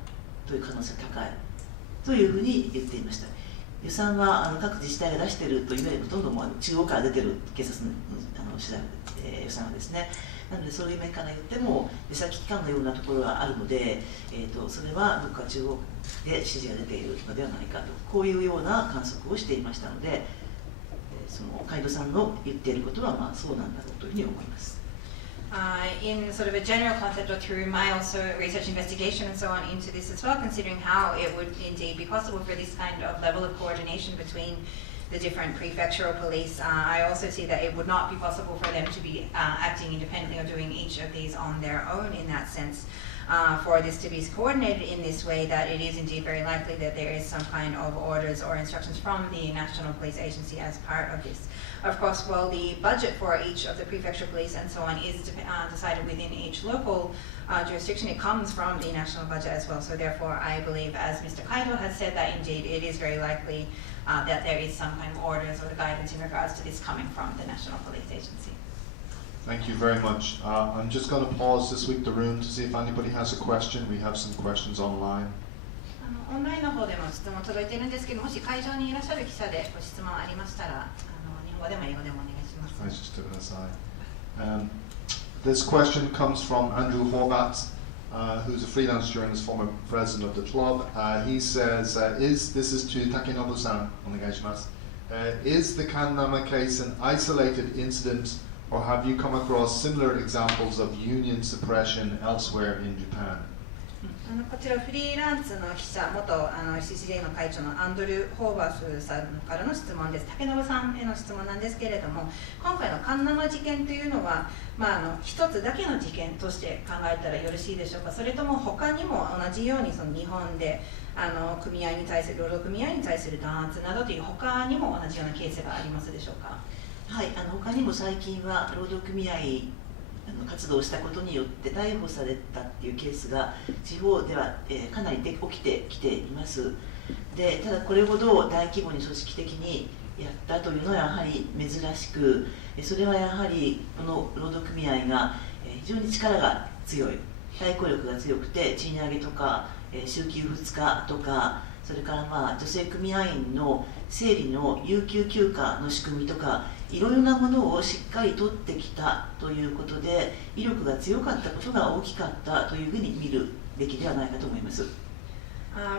という可能性が高いというふうに言っていました。予算は各自治体が出しているといわゆるほとんども中央から出ている警察の予算はですね、なのでそういう面から言っても出先機関のようなところがあるので、それはどこか中央で指示が出ているのではないかと、こういうような観測をしていましたので、その海渡さんの言っていることはそうなんだろうというふうに思います。In sort of a general concept, or through my also research investigation and so on into this as well, considering how it would indeed be possible for this kind of level of coordination between the different prefectural police, I also see that it would not be possible for them to be acting independently or doing each of these on their own in that sense. For this to be coordinated in this way, that it is indeed very likely that there is some kind of orders or instructions from the National Police Agency as part of this. Of course, while the budget for each of the prefectural police and so on is decided within each local jurisdiction, it comes from the national budget as well. So therefore, I believe, as Mr. Kaido has said, that indeed it is very likely that there is some kind of orders or the guidance in regards to this coming from the National Police Agency. Thank you very much. I'm just going to pause this week the room to see if anybody has a question. We have some questions online. オンラインの方でも質問届いているんですけど、もし会場にいらっしゃる記者でご質問ありましたら語でも英語でもお願いします。はい、してください。This question comes from Andrew Horvat, who's a freelance journalist, former president of the club. He says, this is to Takenobu-san, お願いします。Is the Kannama case an isolated incident, or have you come across similar examples of union suppression elsewhere in Japan? こちらフリーランスの記者、元CCJ の会長のアンドリュー・ホーバースさんからの質問です。竹信さんへの質問なんですけれども、今回のカンナマ事件というのは、一つだけの事件として考えたらよろしいでしょうか。それとも他にも同じようにその日本で組合に対する労働組合に対する弾圧などという他にも同じようなケースがありますでしょうか。はい、他にも最近は労働組合活動をしたことによって逮捕されたっていうケースが地方では、かなり起きてきています。でただこれほど大規模に組織的にやったというのはやはり珍しく、それはやはりこの労働組合が非常に力が強い、対抗力が強くて、賃上げとか週休2日とか、それから女性組合員の生理の有給休暇の仕組みとか、いろいろなものをしっかり取ってきたということで、威力が強かったことが大きかったというふうに見るべきではないかと思います。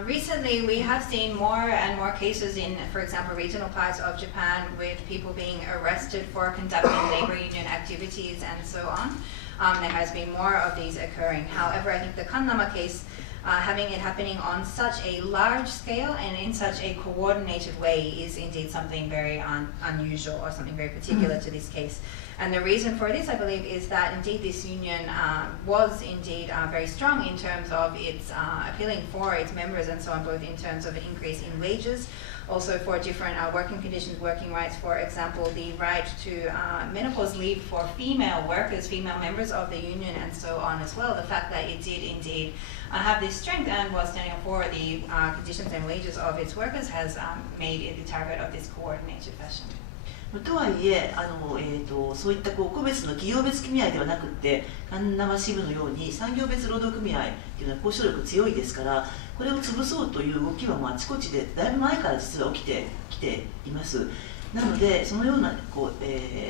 Recently, we have seen more and more cases in, for example, regional parts of Japan with people being arrested for conducting labor union activities and so on. There has been more of these occurring. However, I think the Kannama case, having it happening on such a large scale and in such a coordinated way is indeed something very unusual or something very particular to this case. And the reason for this, I believe, is that indeed this union was indeed very strong in terms of its appealing for its members and so on, both in terms of an increase in wages, also for different working conditions, working rights, for example, the right to menopause leave for female workers, female members of the union and so on as well. The fact that it did indeed have this strength and was standing up for the conditions and wages of its workers has made it the target of this coordinated fashion. とはいえそういった個別の企業別組合ではなくて、カンナマ支部のように産業別労働組合というのは交渉力強いですから、これを潰そうという動きはあちこちでだいぶ前から実は起きてきています。なのでそのような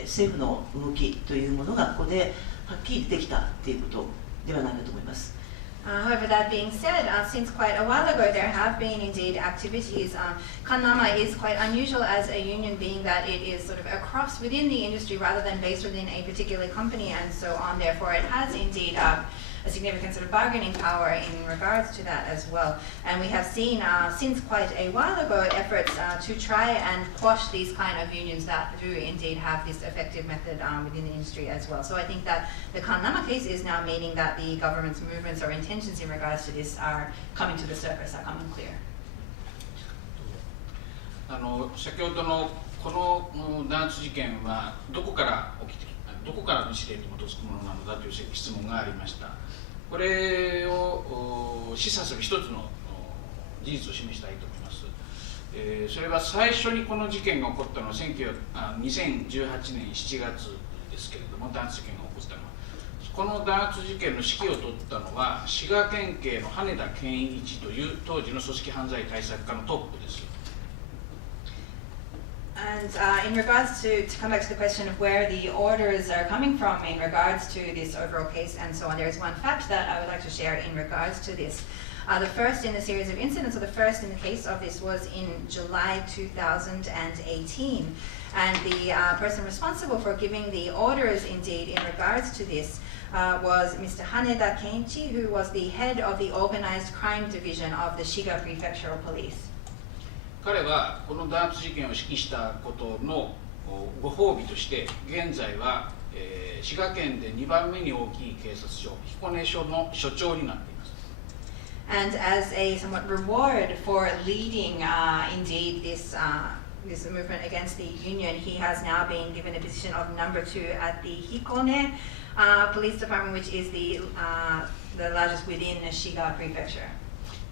政府の動きというものがここではっきり出てきたということではないかと思います。However, that being said, since quite a while ago there have been indeed activities. Kannama is quite unusual as a union, being that it is sort of across within the industry rather than based within a particular company and so on. Therefore, it has indeed a significant sort of bargaining power in regards to that as well. And we have seen since quite a while ago efforts to try and quash these kind of unions that do indeed have this effective method within the industry as well. So I think that the Kannama case is now meaning that the government's movements or intentions in regards to this are coming to the surface, are coming clear. 先ほどのこの弾圧事件はどこから起きて、どこからの指令に基づくものなのだという質問がありました。これを示唆する一つの事実を示したいと思います。それは最初にこの事件が起こったのは2018年7月ですけれども、弾圧事件が起こったのは、この弾圧事件の指揮を取ったのは滋賀県警の羽田健一という当時の組織犯罪対策課のトップです。And in regards to come back to the question of where the orders are coming from in regards to this overall case and so on, there is one fact that I would like to share in regards to this. The first in the series of incidents, or the first in the case of this, was in July 2018. And the person responsible for giving the orders indeed in regards to this was Mr. Haneda Kenichi, who was the head of the organized crime division of the Shiga Prefectural Police. 彼はこの弾圧事件を指揮したことのご褒美として現在は、滋賀県で2番目に大きい警察署、彦根署の署長になっています。And as a somewhat reward for leading indeed this movement against the union, he has now been given a position of number 2 at the Hikone Police Department, which is the largest within Shiga Prefecture.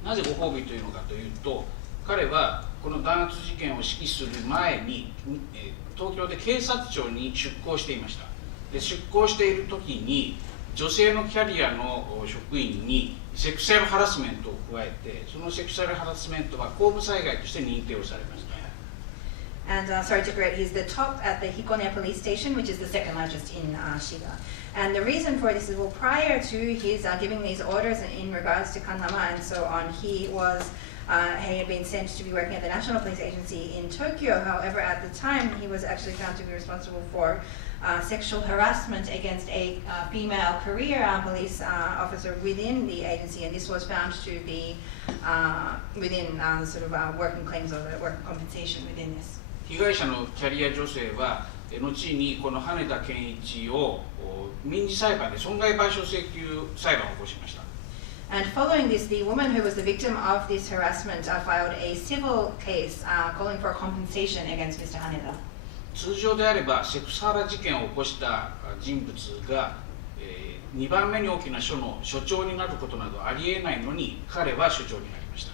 なぜご褒美というのかというと、彼はこの弾圧事件を指揮する前に、東京で警察庁に出向していました。で、出向している時に女性のキャリアの職員にセクシャルハラスメントを加えて、そのセクシャルハラスメントは公務災害として認定をされました。And sorry to correct, he's the top at the Hikone police station, which is the second largest in Shiga. And the reason for this is, well, prior to his giving these orders in regards to Kannama and so on, he had been sent to be working at the National Police Agency in Tokyo. However, at the time, he was actually found to be responsible for sexual harassment against a female career police officer within the agency, and this was found to be within sort of working claims of work compensation within this. 被害者のキャリア女性は後にこの羽田健一を民事裁判で損害賠償請求裁判を起こしました。And following this, the woman who was the victim of this harassment filed a civil case calling for compensation against Mr. Haneda. 通常であればセクスハラ事件を起こした人物が、2番目に大きな署の署長になることなどありえないのに彼は署長になりました。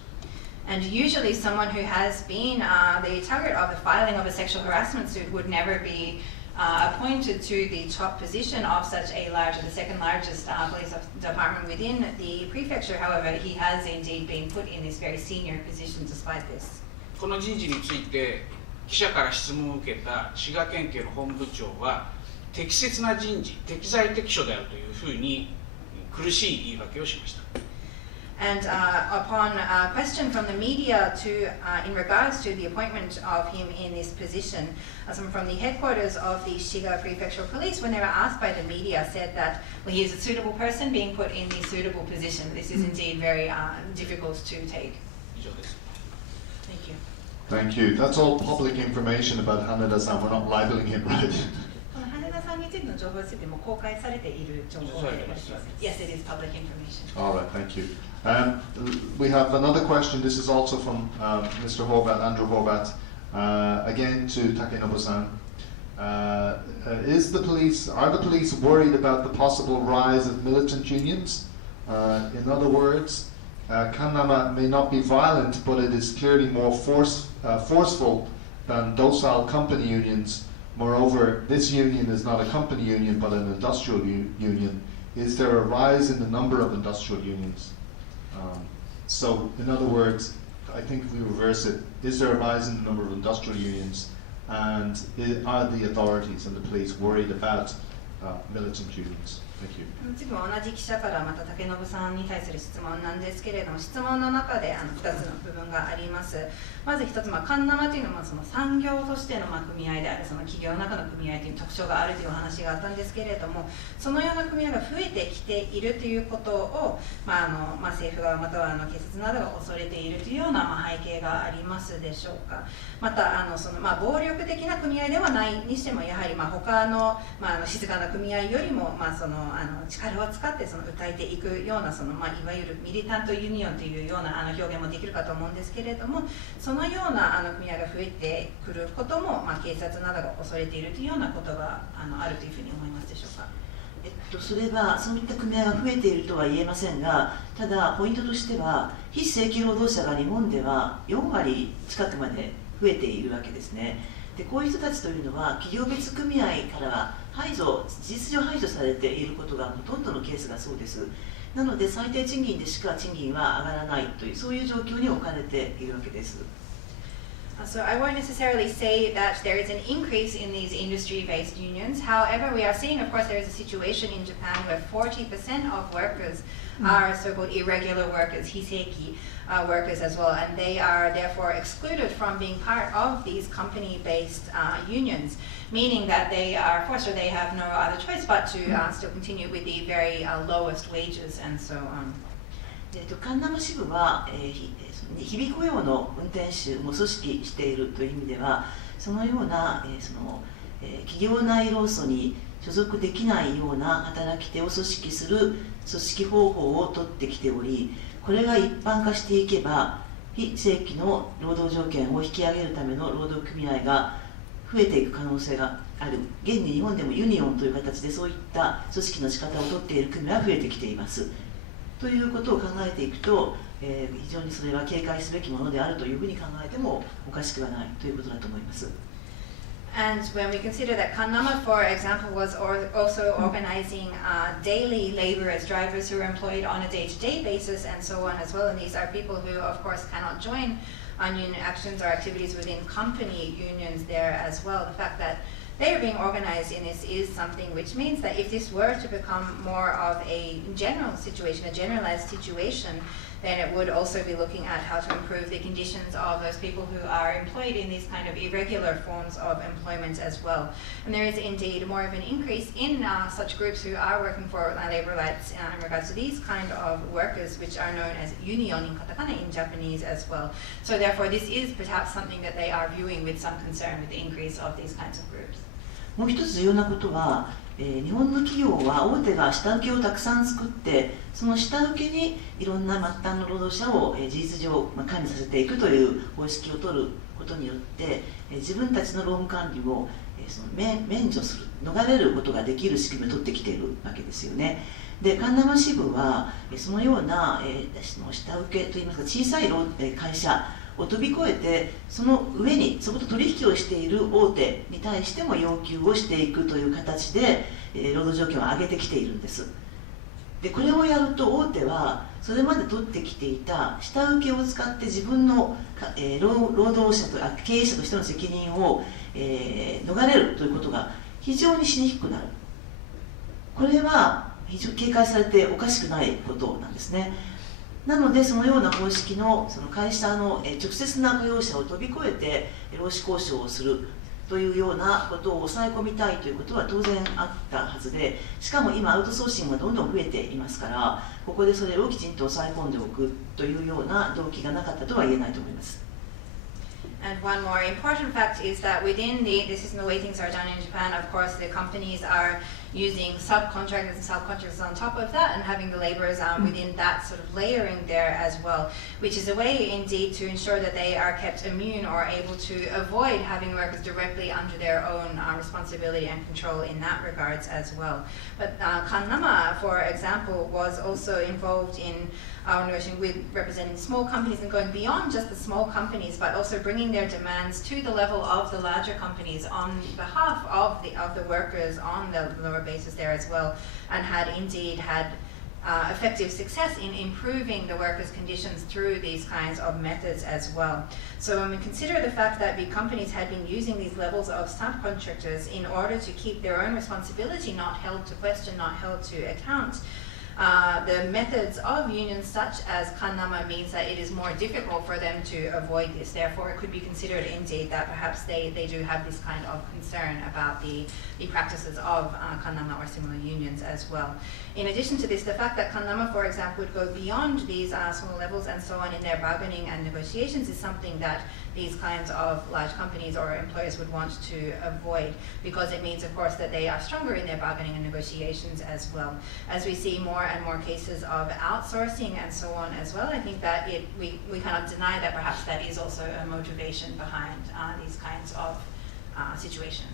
And usually someone who has been the target of the filing of a sexual harassment suit would never be appointed to the top position of such a the second largest police department within the prefecture. However, he has indeed been put in this very senior position despite this. この人事について記者から質問を受けた滋賀県警の本部長は適切な人事、適材適所であるというふうに苦しい言い訳をしました。And upon a question from the media in regards to the appointment of him in this position, someone from the headquarters of the Shiga Prefectural Police, when they were asked by the media, said that he is a suitable person being put in the suitable position. This is indeed very difficult to take. 以上です。 Thank you. Thank you. That's all public information about Haneda-san. We're not libeling him, right? この羽田さんについての情報についても公開されている情報で。Yes, it is public information. All right, thank you. We have another question. This is also from Mr. Horvath, Andrew Horvath, again to Takenobu-san. Are the police worried about the possible rise of militant unions? In other words, Kannama may not be violent, but it is clearly more forceful than docile company unions. Moreover, this union is not a company union, but an industrial union. Is there a rise in the number of industrial unions? So, in other words, I think if we reverse it, is there a rise in the number of industrial unions, and are the authorities and the police worried about militant unions? Thank you. 次も同じ記者からまた竹信さんに対する質問なんですけれども、質問の中で2つの部分があります。まず1つ、カンナマというのはその産業としての組合である、その企業の中の組合という特徴があるというお話があったんですけれども、そのような組合が増えてきているということを、政府側または警察などが恐れているというような背景がありますでしょうか。また暴力的な組合ではないにしても、やはり他の、静かな組合よりも、力を使って訴えていくような、いわゆるミリタントユニオンというような表現もできるかと思うんですけれども、そのような組合が増えてくることも、警察などが恐れているというようなことがあるというふうに思いますでしょうか。それはそういった組合が増えているとは言えませんが、ただポイントとしては非正規労働者が日本では4割近くまで増えているわけですね。でこういう人たちというのは企業別組合からは事実上排除されていることがほとんどのケースがそうです。なので最低賃金でしか賃金は上がらないというそういう状況に置かれているわけです。So I won't necessarily say that there is an increase in these industry-based unions. However, we are seeing, of course, there is a situation in Japan where 40% of workers are so-called irregular workers, hiseiki workers as well, and they are therefore excluded from being part of these company-based unions, meaning that they are forced or they have no other choice but to still continue with the very lowest wages and so on. カンナム支部は、日々雇用の運転手も組織しているという意味ではそのような、企業内労組に所属できないような働き手を組織する組織方法をとってきており、これが一般化していけば非正規の労働条件を引き上げるための労働組合が増えていく可能性がある。現に日本でもユニオンという形でそういった組織の仕方をとっている組合は増えてきています。ということを考えていくと、非常にそれは警戒すべきものであるというふうに考えてもおかしくはないということだと思います。And when we consider that Kannama, for example, was also organizing daily laborers, drivers who are employed on a day-to-day basis and so on as well, and these are people who, of course, cannot join union actions or activities within company unions there as well. The fact that they are being organized in this is something which means that if this were to become more of a general situation, a generalized situation, then it would also be looking at how to improve the conditions of those people who are employed in these kind of irregular forms of employment as well. And there is indeed more of an increase in such groups who are working for labor rights in regards to these kind of workers, which are known as union in katakana in Japanese as well. So therefore this is perhaps something that they are viewing with some concern with the increase of these kinds of groups. もう一つ重要なことは、日本の企業は大手が下請けをたくさん作って、その下請けにいろんな末端の労働者を、事実上、管理させていくという方式を取ることによって、自分たちの労務管理を、その免除する、逃れることができる仕組みを取ってきているわけですよね。で、カンナマ支部はそのような、その下請けといいますか小さい会社を飛び越えて、その上にそこと取引をしている大手に対しても要求をしていくという形で、労働条件を上げてきているんです。で、これをやると大手はそれまで取ってきていた下請けを使って自分の、労働者と経営者としての責任を、逃れるということが非常にしにくくなる。これは非常に警戒されておかしくないことなんですね。なのでそのような方式の、その会社の直接な雇用者を飛び越えて労使交渉をするというようなことを抑え込みたいということは当然あったはずで、しかも今アウトソーシングがどんどん増えていますから、ここでそれをきちんと抑え込んでおくというような動機がなかったとは言えないと思います。And one more important fact is that within this is the way things are done in Japan. Of course, the companies are using subcontractors and subcontractors on top of that and having the laborers within that sort of layering there as well, which is a way indeed to ensure that they are kept immune or able to avoid having workers directly under their own responsibility and control in that regards as well. But Kannama, for example, was also involved in negotiating with representing small companies and going beyond just the small companies, but also bringing their demands to the level of the larger companies on behalf of the workers on the lower bases there as well, and had indeed had effective success in improving the workers' conditions through these kinds of methods as well. So when we consider the fact that big companies had been using these levels of subcontractors in order to keep their own responsibility not held to question, not held to account, the methods of unions such as Kannama means that it is more difficult for them to avoid this. Therefore, it could be considered indeed that perhaps they do have this kind of concern about the practices of Kannama or similar unions as well. In addition to this, the fact that Kannama, for example, would go beyond these small levels and so on in their bargaining and negotiations is something that these kinds of large companies or employers would want to avoid, because it means, of course, that they are stronger in their bargaining and negotiations as well. As we see more and more cases of outsourcing and so on as well, I think that we cannot deny that perhaps that is also a motivation behind these kinds of situations.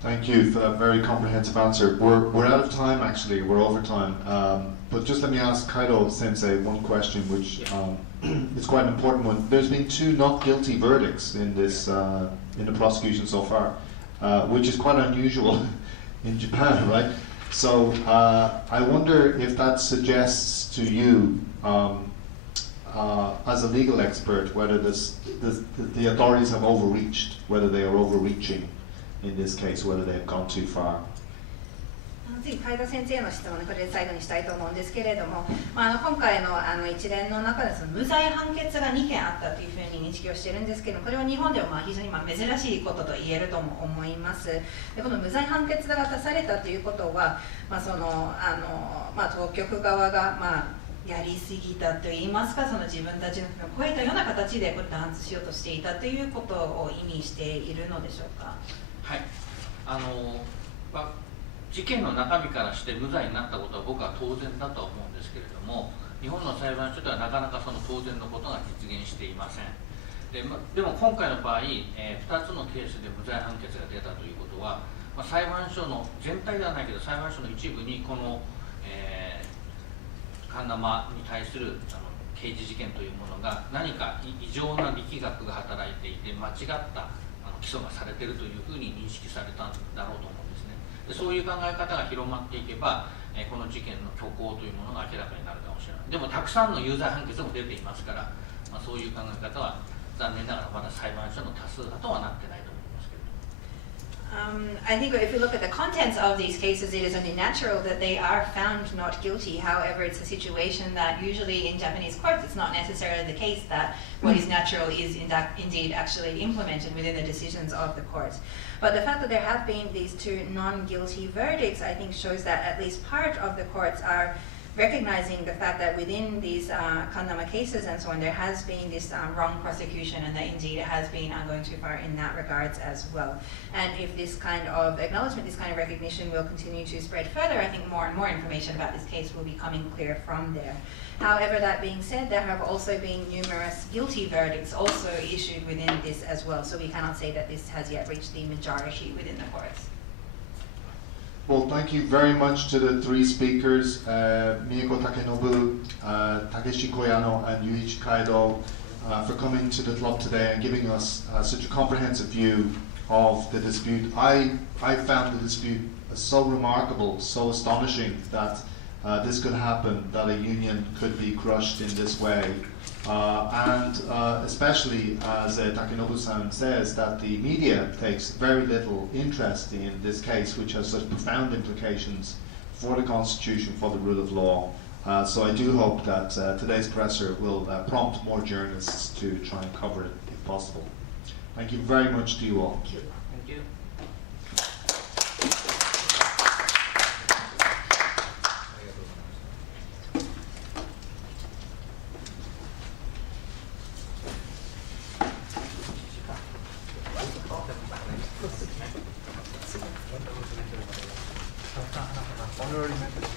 Thank you for that very comprehensive answer. We're out of time, actually. We're over time. But just let me ask Kaido Sensei one question, which is quite an important one. There's been 2 not guilty verdicts in this in the prosecution so far, which is quite unusual in Japan, right? So I wonder if that suggests to you, as a legal expert, whether the authorities have overreached, whether they are overreaching in this case, whether they have gone too far. 次、海田先生の質問でこれで最後にしたいと思うんですけれども、今回の一連の中でその無罪判決が2件あったというふうに認識をしているんですけども、これは日本では非常に珍しいことと言えるとも思います。でこの無罪判決が出されたということは、当局側がやりすぎたといいますか、その自分たちの超えたような形でこれ弾圧しようとしていたということを意味しているのでしょうか。はい、事件の中身からして無罪になったことは僕は当然だと思うんですけれども、日本の裁判所ではなかなかその当然のことが実現していません。でも今回の場合、2つのケースで無罪判決が出たということは、裁判所の全体ではないけど裁判所の一部にこの、カンナマに対する刑事事件というものが何か異常な力学が働いていて間違った起訴がされているというふうに認識されたんだろうと思うんですね。でそういう考え方が広まっていけば、この事件の虚構というものが明らかになるかもしれない。でもたくさんの有罪判決も出ていますから、そういう考え方は残念ながらまだ裁判所の多数派とはなってないと思いますけれど。I think if we look at the contents of these cases, it is only natural that they are found not guilty. However, it's a situation that usually in Japanese courts, it's not necessarily the case that what is natural is indeed actually implemented within the decisions of the courts. But the fact that there have been these two non-guilty verdicts, I think shows that at least part of the courts are recognizing the fact that within these kandama cases and so on, there has been this wrong prosecution, and that indeed it has been going too far in that regards as well. And if this kind of acknowledgement, this kind of recognition will continue to spread further, I think more and more information about this case will be coming clear from there. However, that being said, there have also been numerous guilty verdicts also issued within this as well, so we cannot say that this has yet reached the majority within the courts. Well, thank you very much to the three speakers, Mieko Takenobu, Takeshi Koyano, and Yuichi Kaido, for coming to the club today and giving us such a comprehensive view of the dispute. I found the dispute so remarkable, so astonishing that this could happen, that a union could be crushed in this way. And especially as Takenobu-san says, that the media takes very little interest in this case, which has such profound implications for the Constitution, for the rule of law. So I do hope that today's presser will prompt more journalists to try and cover it if possible. Thank you very much to you all. Thank you. Honorary member.